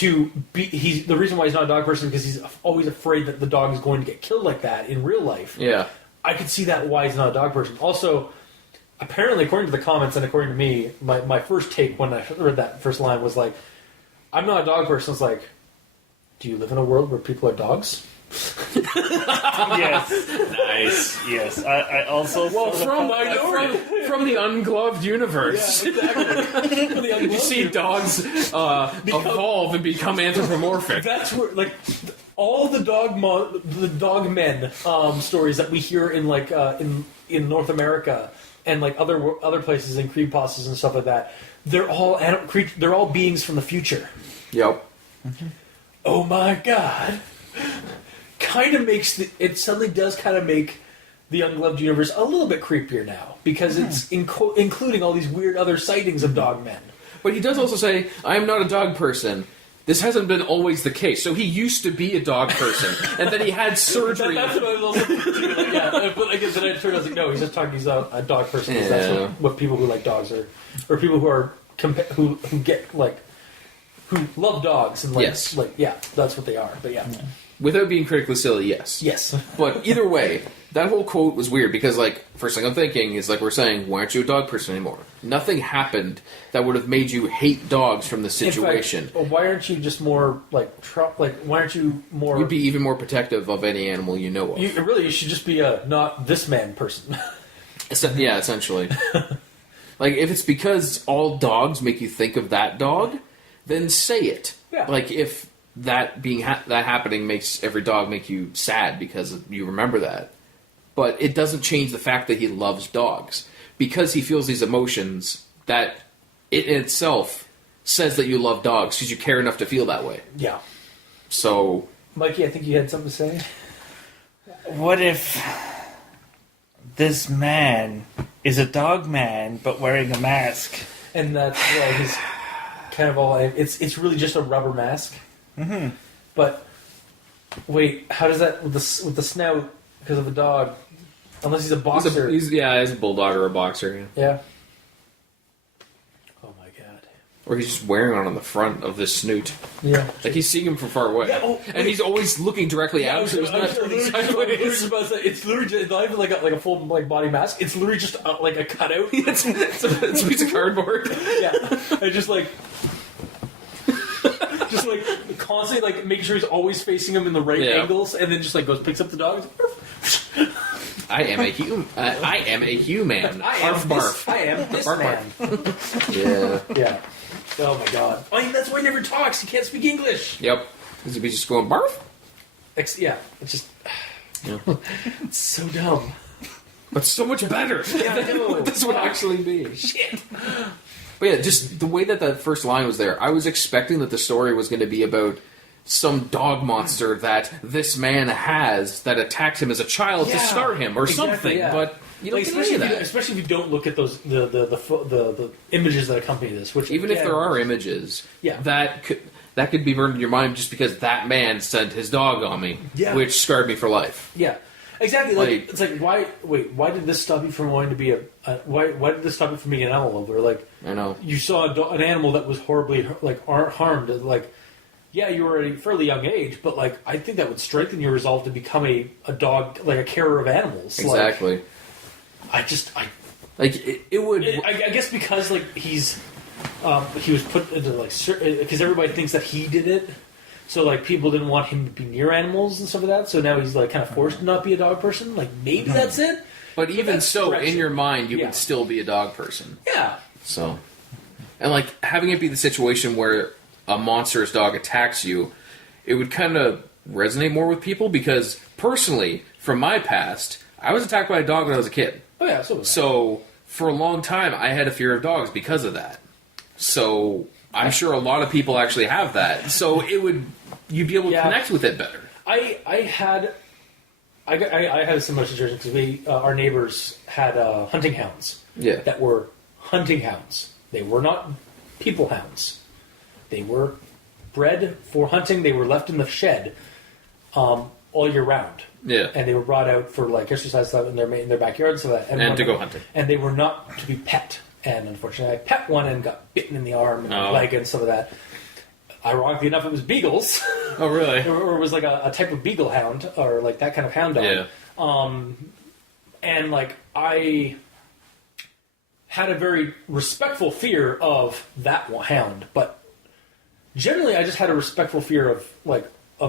The reason why he's not a dog person because he's always afraid that the dog is going to get killed like that in real life. Yeah. I could see that why he's not a dog person. Also, apparently, according to the comments and according to me, my first take when I read that first line was like, I'm not a dog person. It's like, do you live in a world where people are dogs? Yes. Nice. Yes. I also... Well, from the ungloved universe. Yeah, exactly. You see dogs evolve and become anthropomorphic. That's where, like... All the dog men stories that we hear in like in North America and like other places in creepypastas and stuff like that, they're all beings from the future. Yep. Mm-hmm. Oh my god! Kind of makes it suddenly does kind of make the Ungloved universe a little bit creepier now because it's including all these weird other sightings of dog men. But he does also say, I am not a dog person. This hasn't been always the case. So he used to be a dog person, and then he had surgery. That's what I was also thinking. Like, yeah, but like, then I turned out, I was like, no, he's just talking. He's a dog person. 'Cause that's what people who like dogs are, or people who are who get like who love dogs and like Yes. like yeah, that's what they are. But yeah. Without being critically silly, yes. Yes. But either way, that whole quote was weird because, like, first thing I'm thinking is, like, we're saying, why aren't you a dog person anymore? Nothing happened that would have made you hate dogs from the situation. In fact, why aren't you just more like why aren't you more? You'd be even more protective of any animal you know of. You should just be a not this man person. Yeah, essentially. Like, if it's because all dogs make you think of that dog, then say it. Yeah. Like, if that that happening makes every dog make you sad because you remember that. But it doesn't change the fact that he loves dogs. Because he feels these emotions, that it in itself says that you love dogs because you care enough to feel that way. Yeah. So, Mikey, I think you had something to say. What if this man is a dog man but wearing a mask? And that's why he's kind of all. It's really just a rubber mask. Mm-hmm. But wait, how does that with the snout because of the dog? Unless he's a boxer. he's a bulldog or a boxer. Yeah. Yeah. Oh my god. Or he's just wearing it on the front of this snoot. Yeah. Like he's seeing him from far away. Yeah, and he's always looking directly out, so he's not turning sideways. It's literally just, not even like a full like body mask. It's literally just like a cutout. it's a piece of cardboard. Yeah. I just like constantly like making sure he's always facing him in the right angles, and then just like picks up the dog. I am a human. I am a human. I am barf. I am this Barf, man. Yeah. Yeah. Oh my god. I mean, that's why he never talks. He can't speak English. Yep. Is he just going barf? Yeah. It's just. Yeah. It's so dumb. But so much better. Yeah, I know. What this would actually be. Shit. But yeah, just the way that that first line was there, I was expecting that the story was going to be about some dog monster that this man has that attacked him as a child to scar him or something. Yeah. But you don't get any of that. Especially if you don't look at those the images that accompany this. Which Even if there are images, that could be burned in your mind just because that man sent his dog on me, which scarred me for life. Yeah. Exactly. Like it's like why did this stop you from wanting to be why did this stop you from being an animal lover? Like I know you saw an animal that was horribly like harmed. Like yeah, you were at a fairly young age, but like I think that would strengthen your resolve to become a dog, like a carer of animals. Exactly. It would. I guess because like he was put into like because everybody thinks that he did it. So, like, people didn't want him to be near animals and stuff like that, so now he's, like, kind of forced to not be a dog person. Like, maybe that's it? But even so, in your mind, you would still be a dog person. Yeah. So, and, like, having it be the situation where a monstrous dog attacks you, it would kind of resonate more with people, because, personally, from my past, I was attacked by a dog when I was a kid. Oh, yeah, so was I. So, for a long time, I had a fear of dogs because of that. So I'm sure a lot of people actually have that. So you'd be able to connect with it better. I had a similar situation because our neighbors had hunting hounds. Yeah. That were hunting hounds. They were not people hounds. They were bred for hunting. They were left in the shed all year round. Yeah. And they were brought out for like exercise stuff in their backyard, so that and to go hunting. And they were not to be pet. And unfortunately, I pet one and got bitten in the arm and the leg and some of that. Ironically enough, it was beagles. Oh, really? or it was like a type of beagle hound, or like that kind of hound dog. Yeah. And like I had a very respectful fear of that hound, but generally, I just had a respectful fear of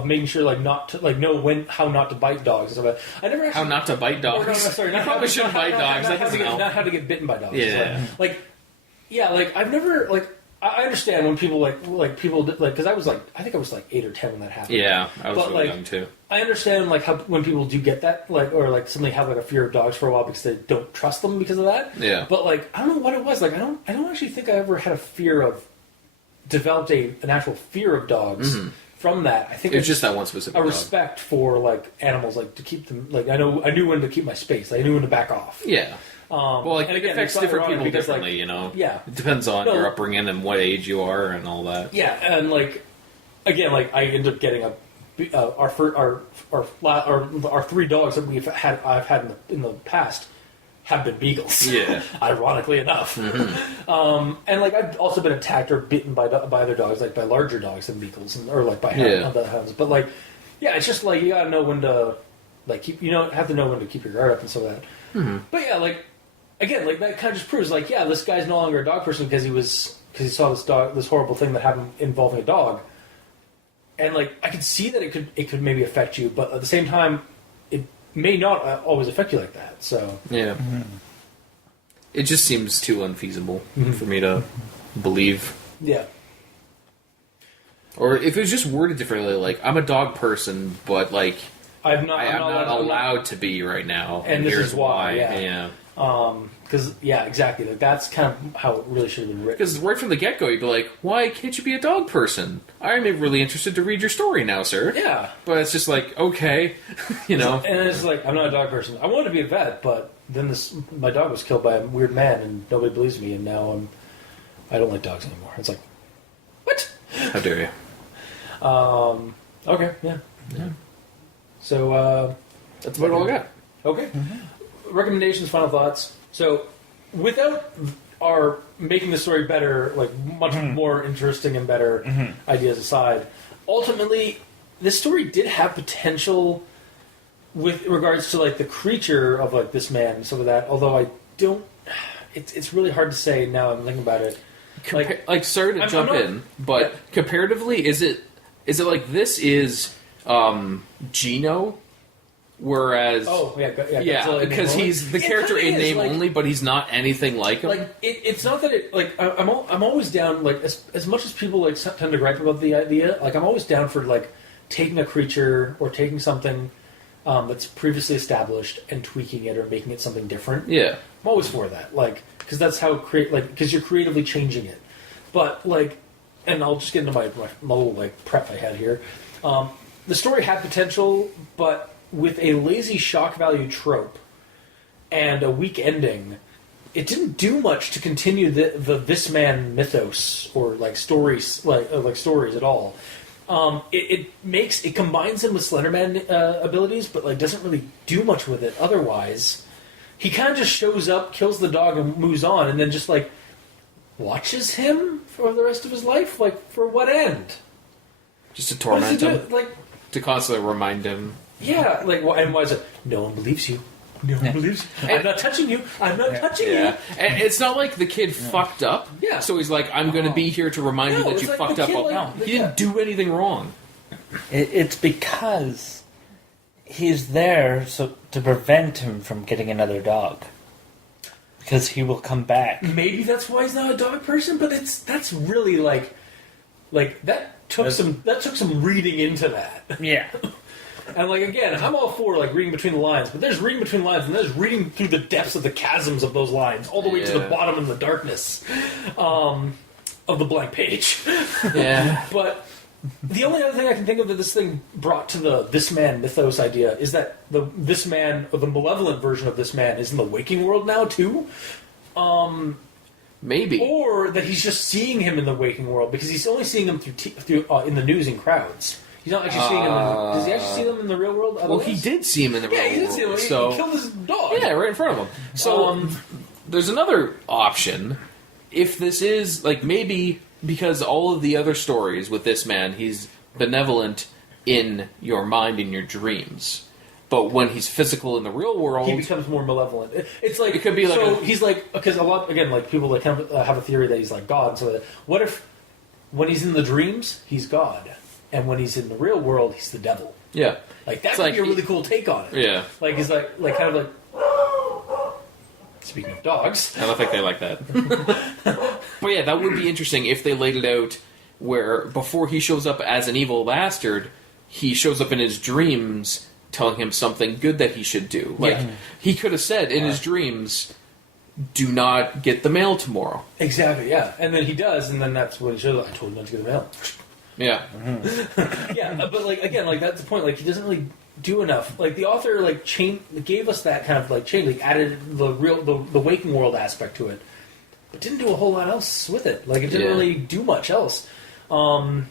making sure not to know how not to bite dogs and stuff. I never actually, how not to bite dogs. No, sorry, you probably shouldn't bite dogs. That doesn't help. Not how to get bitten by dogs. Yeah. I've never I understand when people people because I think I was 8 or 10 when that happened. Yeah, I was really young too. I understand how when people do get that or suddenly have a fear of dogs for a while because they don't trust them because of that. Yeah. But I don't know what it was. I don't actually think I ever had a fear of developed an actual fear of dogs. Mm-hmm. From that, I think it's just that one specific respect for animals, to keep them. I knew when to keep my space. I knew when to back off. Yeah, Well, like, and it again, affects it's different ironic people because, differently, like, you know? Yeah. It depends on No. your upbringing and what age you are and all that. Yeah, and like again, like I ended up getting our 3 dogs that I've had in the past have been beagles. Yeah. Ironically enough. And like I've also been attacked or bitten by other dogs, like by larger dogs than beagles, or like by other hounds. But like, yeah, it's just like you gotta know when to like have to know when to keep your guard up and so that. But yeah, like again, like that kind of just proves like, yeah, this guy's no longer a dog person because he saw this horrible thing that happened involving a dog. And like I could see that it could maybe affect you, but at the same time, it may not always affect you like that. So yeah, it just seems too unfeasible for me to believe. Yeah. Or if it was just worded differently, like I'm a dog person, but like I'm not allowed to be right now, and this here's is why. Yeah. Because exactly. Like, that's kind of how it really should have been written. Because right from the get-go, you'd be like, "Why can't you be a dog person? I'm really interested to read your story now, sir." Yeah, but it's just like, okay, you know. And it's like, I'm not a dog person. I wanted to be a vet, but then my dog was killed by a weird man, and nobody believes me, and now I don't like dogs anymore. It's like, what? How dare you? Okay, yeah. So that's about all I got. Okay. Recommendations, final thoughts. So, without our making the story better, like much more interesting and better ideas aside, ultimately, this story did have potential with regards to like the creature of like this man and some of that. Although I don't, it's really hard to say now. I'm thinking about it. Sorry to jump in, but comparatively, is it like this is Gino? Whereas, because he's the character in name only, but he's not anything like him. Like it's not that it like I'm always down like as much as people like tend to gripe about the idea. Like I'm always down for like taking a creature or taking something that's previously established and tweaking it or making it something different. Yeah, I'm always for that. Like because that's how because you're creatively changing it. But like, and I'll just get into my little like prep I had here. The story had potential, but with a lazy shock value trope and a weak ending, it didn't do much to continue the this man mythos or like stories like stories at all. It combines him with Slenderman abilities, but like doesn't really do much with it. Otherwise, he kind of just shows up, kills the dog, and moves on, and then just like watches him for the rest of his life. Like for what end? Just to torment him, like to constantly remind him. Yeah, like, and why is it? No one believes you. No one believes you. I'm not touching you. I'm not touching you. And it's not like the kid fucked up. Yeah. So he's like, I'm going to be here to remind you that you like fucked up. No, he didn't do anything wrong. It's because he's there to prevent him from getting another dog. Because he will come back. Maybe that's why he's not a dog person, but that's really like that took some reading into that. Yeah. And like again, I'm all for like reading between the lines, but there's reading between lines, and there's reading through the depths of the chasms of those lines, all the way to the bottom in the darkness of the blank page. Yeah. But the only other thing I can think of that this thing brought to the this man mythos idea is that this man, or the malevolent version of this man, is in the waking world now too. Maybe, or that he's just seeing him in the waking world because he's only seeing them through in the news in crowds. He's not actually seeing him. Does he actually see them in the real world? Well, he did see him in the real world. Yeah, he did see him. So, he killed his dog. Yeah, right in front of him. So there's another option. If this is like maybe because all of the other stories with this man, he's benevolent in your mind, in your dreams. But when he's physical in the real world, he becomes more malevolent. It's like it could be like he's like because a lot again like people like have a theory that he's like God. So what if when he's in the dreams he's God? And when he's in the real world, he's the devil. Yeah, like that would be a really cool take on it. Yeah, like he's like kind of like. Speaking of dogs, I don't think they like that. But yeah, that would be interesting if they laid it out where before he shows up as an evil bastard, he shows up in his dreams, telling him something good that he should do. Like he could have said in his dreams, "Do not get the mail tomorrow." Exactly. Yeah, and then he does, and then that's when he shows up. I told him not to get the mail. Yeah. Yeah, but like again, like that's the point. Like he doesn't really do enough. Like the author, gave us that kind of change, added the waking world aspect to it, but didn't do a whole lot else with it. Like it didn't really do much else. And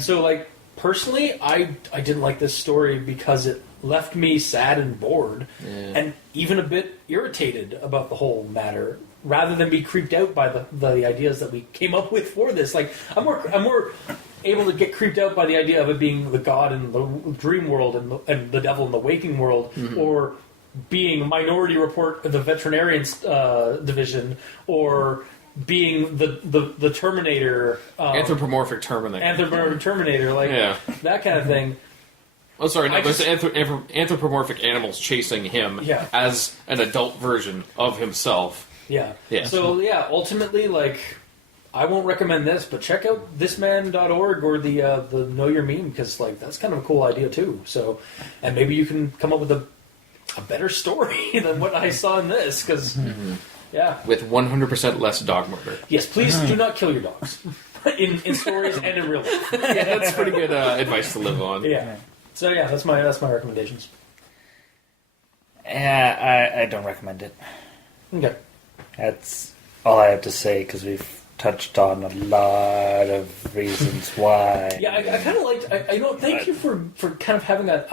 so personally, I didn't like this story because it left me sad and bored, and even a bit irritated about the whole matter, rather than be creeped out by the ideas that we came up with for this. Like I'm more able to get creeped out by the idea of it being the god in the dream world and the devil in the waking world, or being Minority Report of the Veterinarians division, or being the Terminator, anthropomorphic Terminator, that kind of thing. Oh, sorry, no, there's anthropomorphic animals chasing him as an adult version of himself. Yeah. Yeah. So, ultimately, I won't recommend this, but check out thisman.org or the Know Your Meme, because, that's kind of a cool idea, too. So, and maybe you can come up with a better story than what I saw in this, because, With 100% less dog murder. Yes, please do not kill your dogs. in stories and in real life. Yeah, that's pretty good advice to live on. Yeah. So that's my recommendations. Yeah, I don't recommend it. Okay. That's all I have to say, because we've touched on a lot of reasons why. Yeah, I kind of liked. Thank you for kind of having a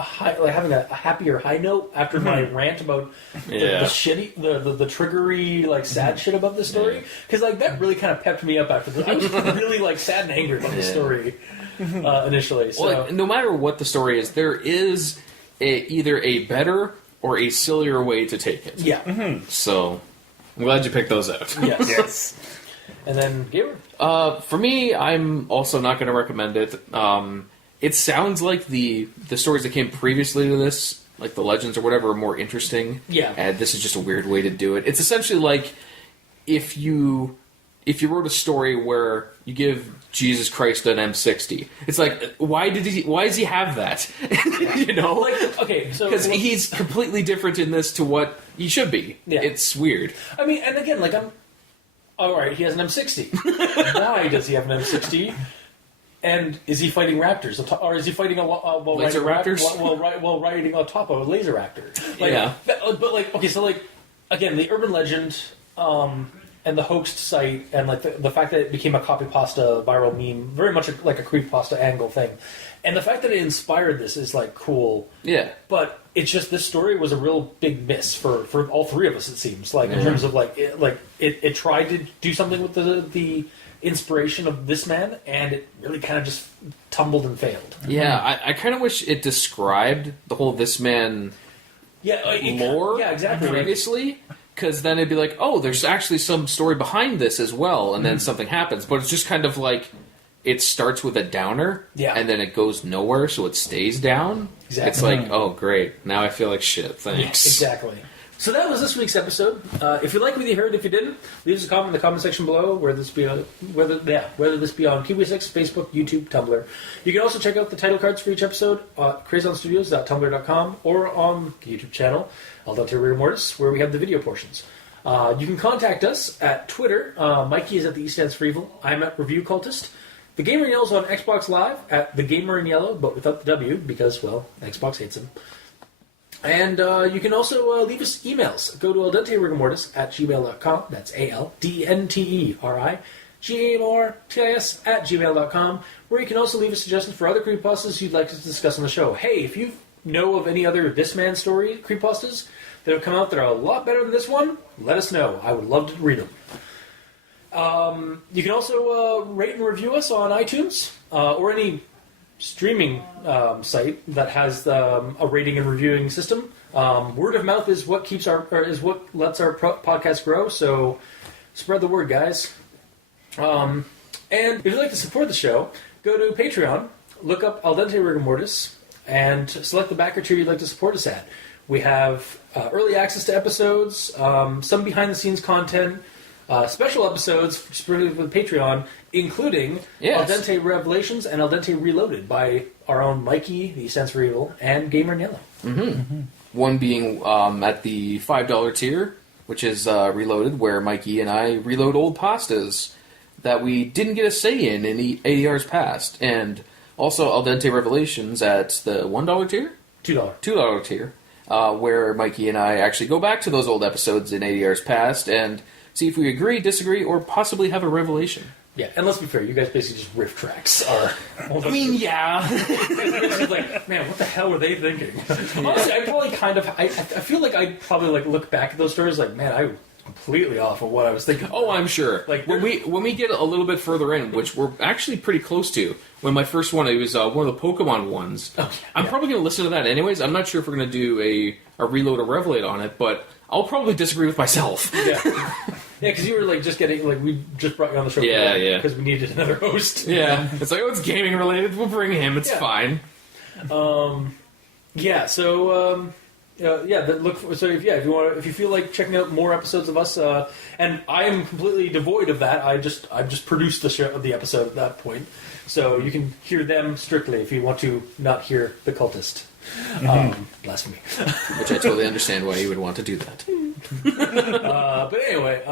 happier high note after my rant about the shitty, the triggery, sad shit about the story, because that really kind of pepped me up after this. I was really sad and angry about the story initially. So. Well, no matter what the story is, there is either a better or a sillier way to take it. Yeah. Mm-hmm. So I'm glad you picked those out. Yes. Yes. And then Gamer? For me, I'm also not going to recommend it. It sounds like the stories that came previously to this, like the legends or whatever, are more interesting. Yeah. And this is just a weird way to do it. It's essentially like if you wrote a story where you give Jesus Christ an M60. It's like, why does he have that? Okay, so because he's completely different in this to what he should be. Yeah. It's weird. I mean, and again, I'm all right. He has an M60. Why does he have an M60? And is he fighting raptors, or is he fighting laser raptors while riding on top of a laser raptor? But again, the urban legend. And the hoaxed site, and the fact that it became a copypasta viral meme, very much like a creepypasta angle thing, and the fact that it inspired this is cool. Yeah. But it's just this story was a real big miss for all three of us. It seems in terms of it tried to do something with the inspiration of this man, and it really kind of just tumbled and failed. Yeah, I kind of wish it described the whole this man lore exactly previously. Because then it'd be like, oh, there's actually some story behind this as well, and then something happens. But it's just kind of like, it starts with a downer, and then it goes nowhere, so it stays down. Exactly. It's like, oh, great, now I feel like shit, thanks. Yeah, exactly. So that was this week's episode. If you liked what you heard, if you didn't, leave us a comment in the comment section below, whether this be on Kiwi 6, Facebook, YouTube, Tumblr. You can also check out the title cards for each episode at crazonstudios.tumblr.com or on the YouTube channel, Al Dente Rigamortis, where we have the video portions. You can contact us at Twitter. Mikey is at the E Stands for Evil. I'm at Review Cultist. The Gamer in Yellow is on Xbox Live at The Gamer in Yellow, but without the W, because, Xbox hates him. And you can also leave us emails. Go to aldenterigamortis@gmail.com. That's ALDNTERIGAMORTIS@gmail.com, where you can also leave us suggestions for other creepypastas you'd like us to discuss on the show. Hey, if you know of any other This Man story creepypastas that have come out that are a lot better than this one, let us know. I would love to read them. You can also rate and review us on iTunes or any streaming site that has a rating and reviewing system. Word of mouth is what lets our podcast grow. So spread the word, guys. And if you'd like to support the show, go to Patreon, look up Al Dente Rigamortis, and select the backer tier you'd like to support us at. We have early access to episodes, some behind the scenes content. Special episodes for Patreon, including Al Dente Revelations and Al Dente Reloaded by our own Mikey, the Sense for Evil, and Gamer in Yellow. Mm-hmm. Mm-hmm. One being at the $5 tier, which is Reloaded, where Mikey and I reload old pastas that we didn't get a say in the ADRs past. And also Al Dente Revelations at the $1 tier, $2 tier, where Mikey and I actually go back to those old episodes in ADR's past and see if we agree, disagree, or possibly have a revelation. Yeah, and let's be fair, you guys basically just riff tracks. I mean, yeah. It's like, man, what the hell were they thinking? Honestly, I probably I feel like I'd probably like look back at those stories like, man, I was completely off of what I was thinking. Oh, I'm sure. Like when we get a little bit further in, which we're actually pretty close to. When my first one, it was one of the Pokemon ones. Oh, yeah. I'm probably going to listen to that anyways. I'm not sure if we're going to do a reload or revelate on it, but I'll probably disagree with myself. Yeah. Yeah, because you were like just getting like we just brought you on the show. Yeah. Because we needed another host. Yeah, it's like, oh, it's gaming related. We'll bring him. It's fine. Yeah. So if you feel like checking out more episodes of us, and I am completely devoid of that. I've just produced the episode at that point, so you can hear them strictly if you want to not hear the cultist. Blasphemy. Which I totally understand why you would want to do that. But anyway,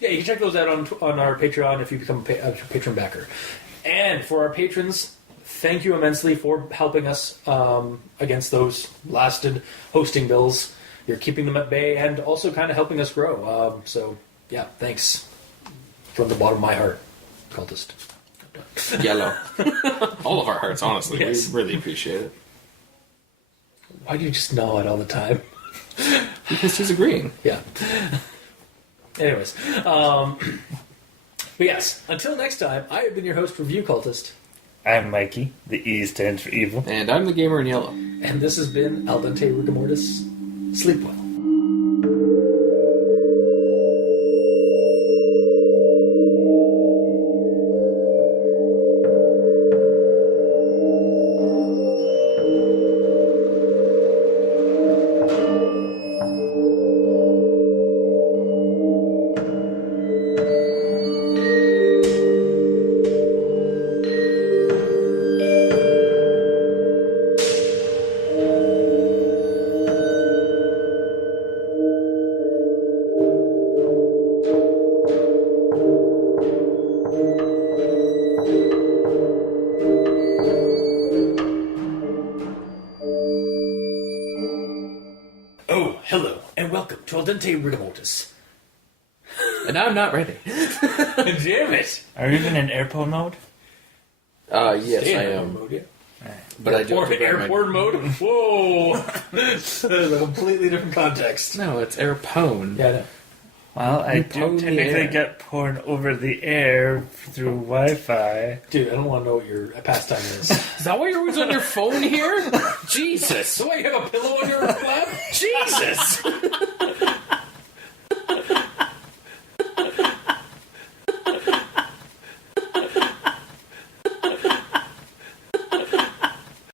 you can check those out on our Patreon if you become a patron backer. And for our patrons, thank you immensely for helping us against those lasted hosting bills. You're keeping them at bay and also kind of helping us grow. Thanks from the bottom of my heart, cultist. Yellow. All of our hearts, honestly. Yes. We really appreciate it. Why do you just nod all the time? Because he's agreeing. Yeah. Anyways. But yes, until next time, I have been your host, Review Cultist. I'm Mikey. The E stands for evil. And I'm the gamer in yellow. And this has been Al Dente Rigamortis. Sleep well. Dente Rigamortis. And I'm not ready. Damn it! Are you even in airport mode? Yes, Stay in I airport am. Mode, yeah. But I do have to grab my- airport mode? Whoa! That's a completely different context. No, it's airpone. Yeah, I know. Well, I pwn do the technically air. get porn over the air through Wi-Fi. Dude, I don't want to know what your pastime is. Is that why you're always on your phone here? Jesus. So why you have a pillow on your lap? Jesus.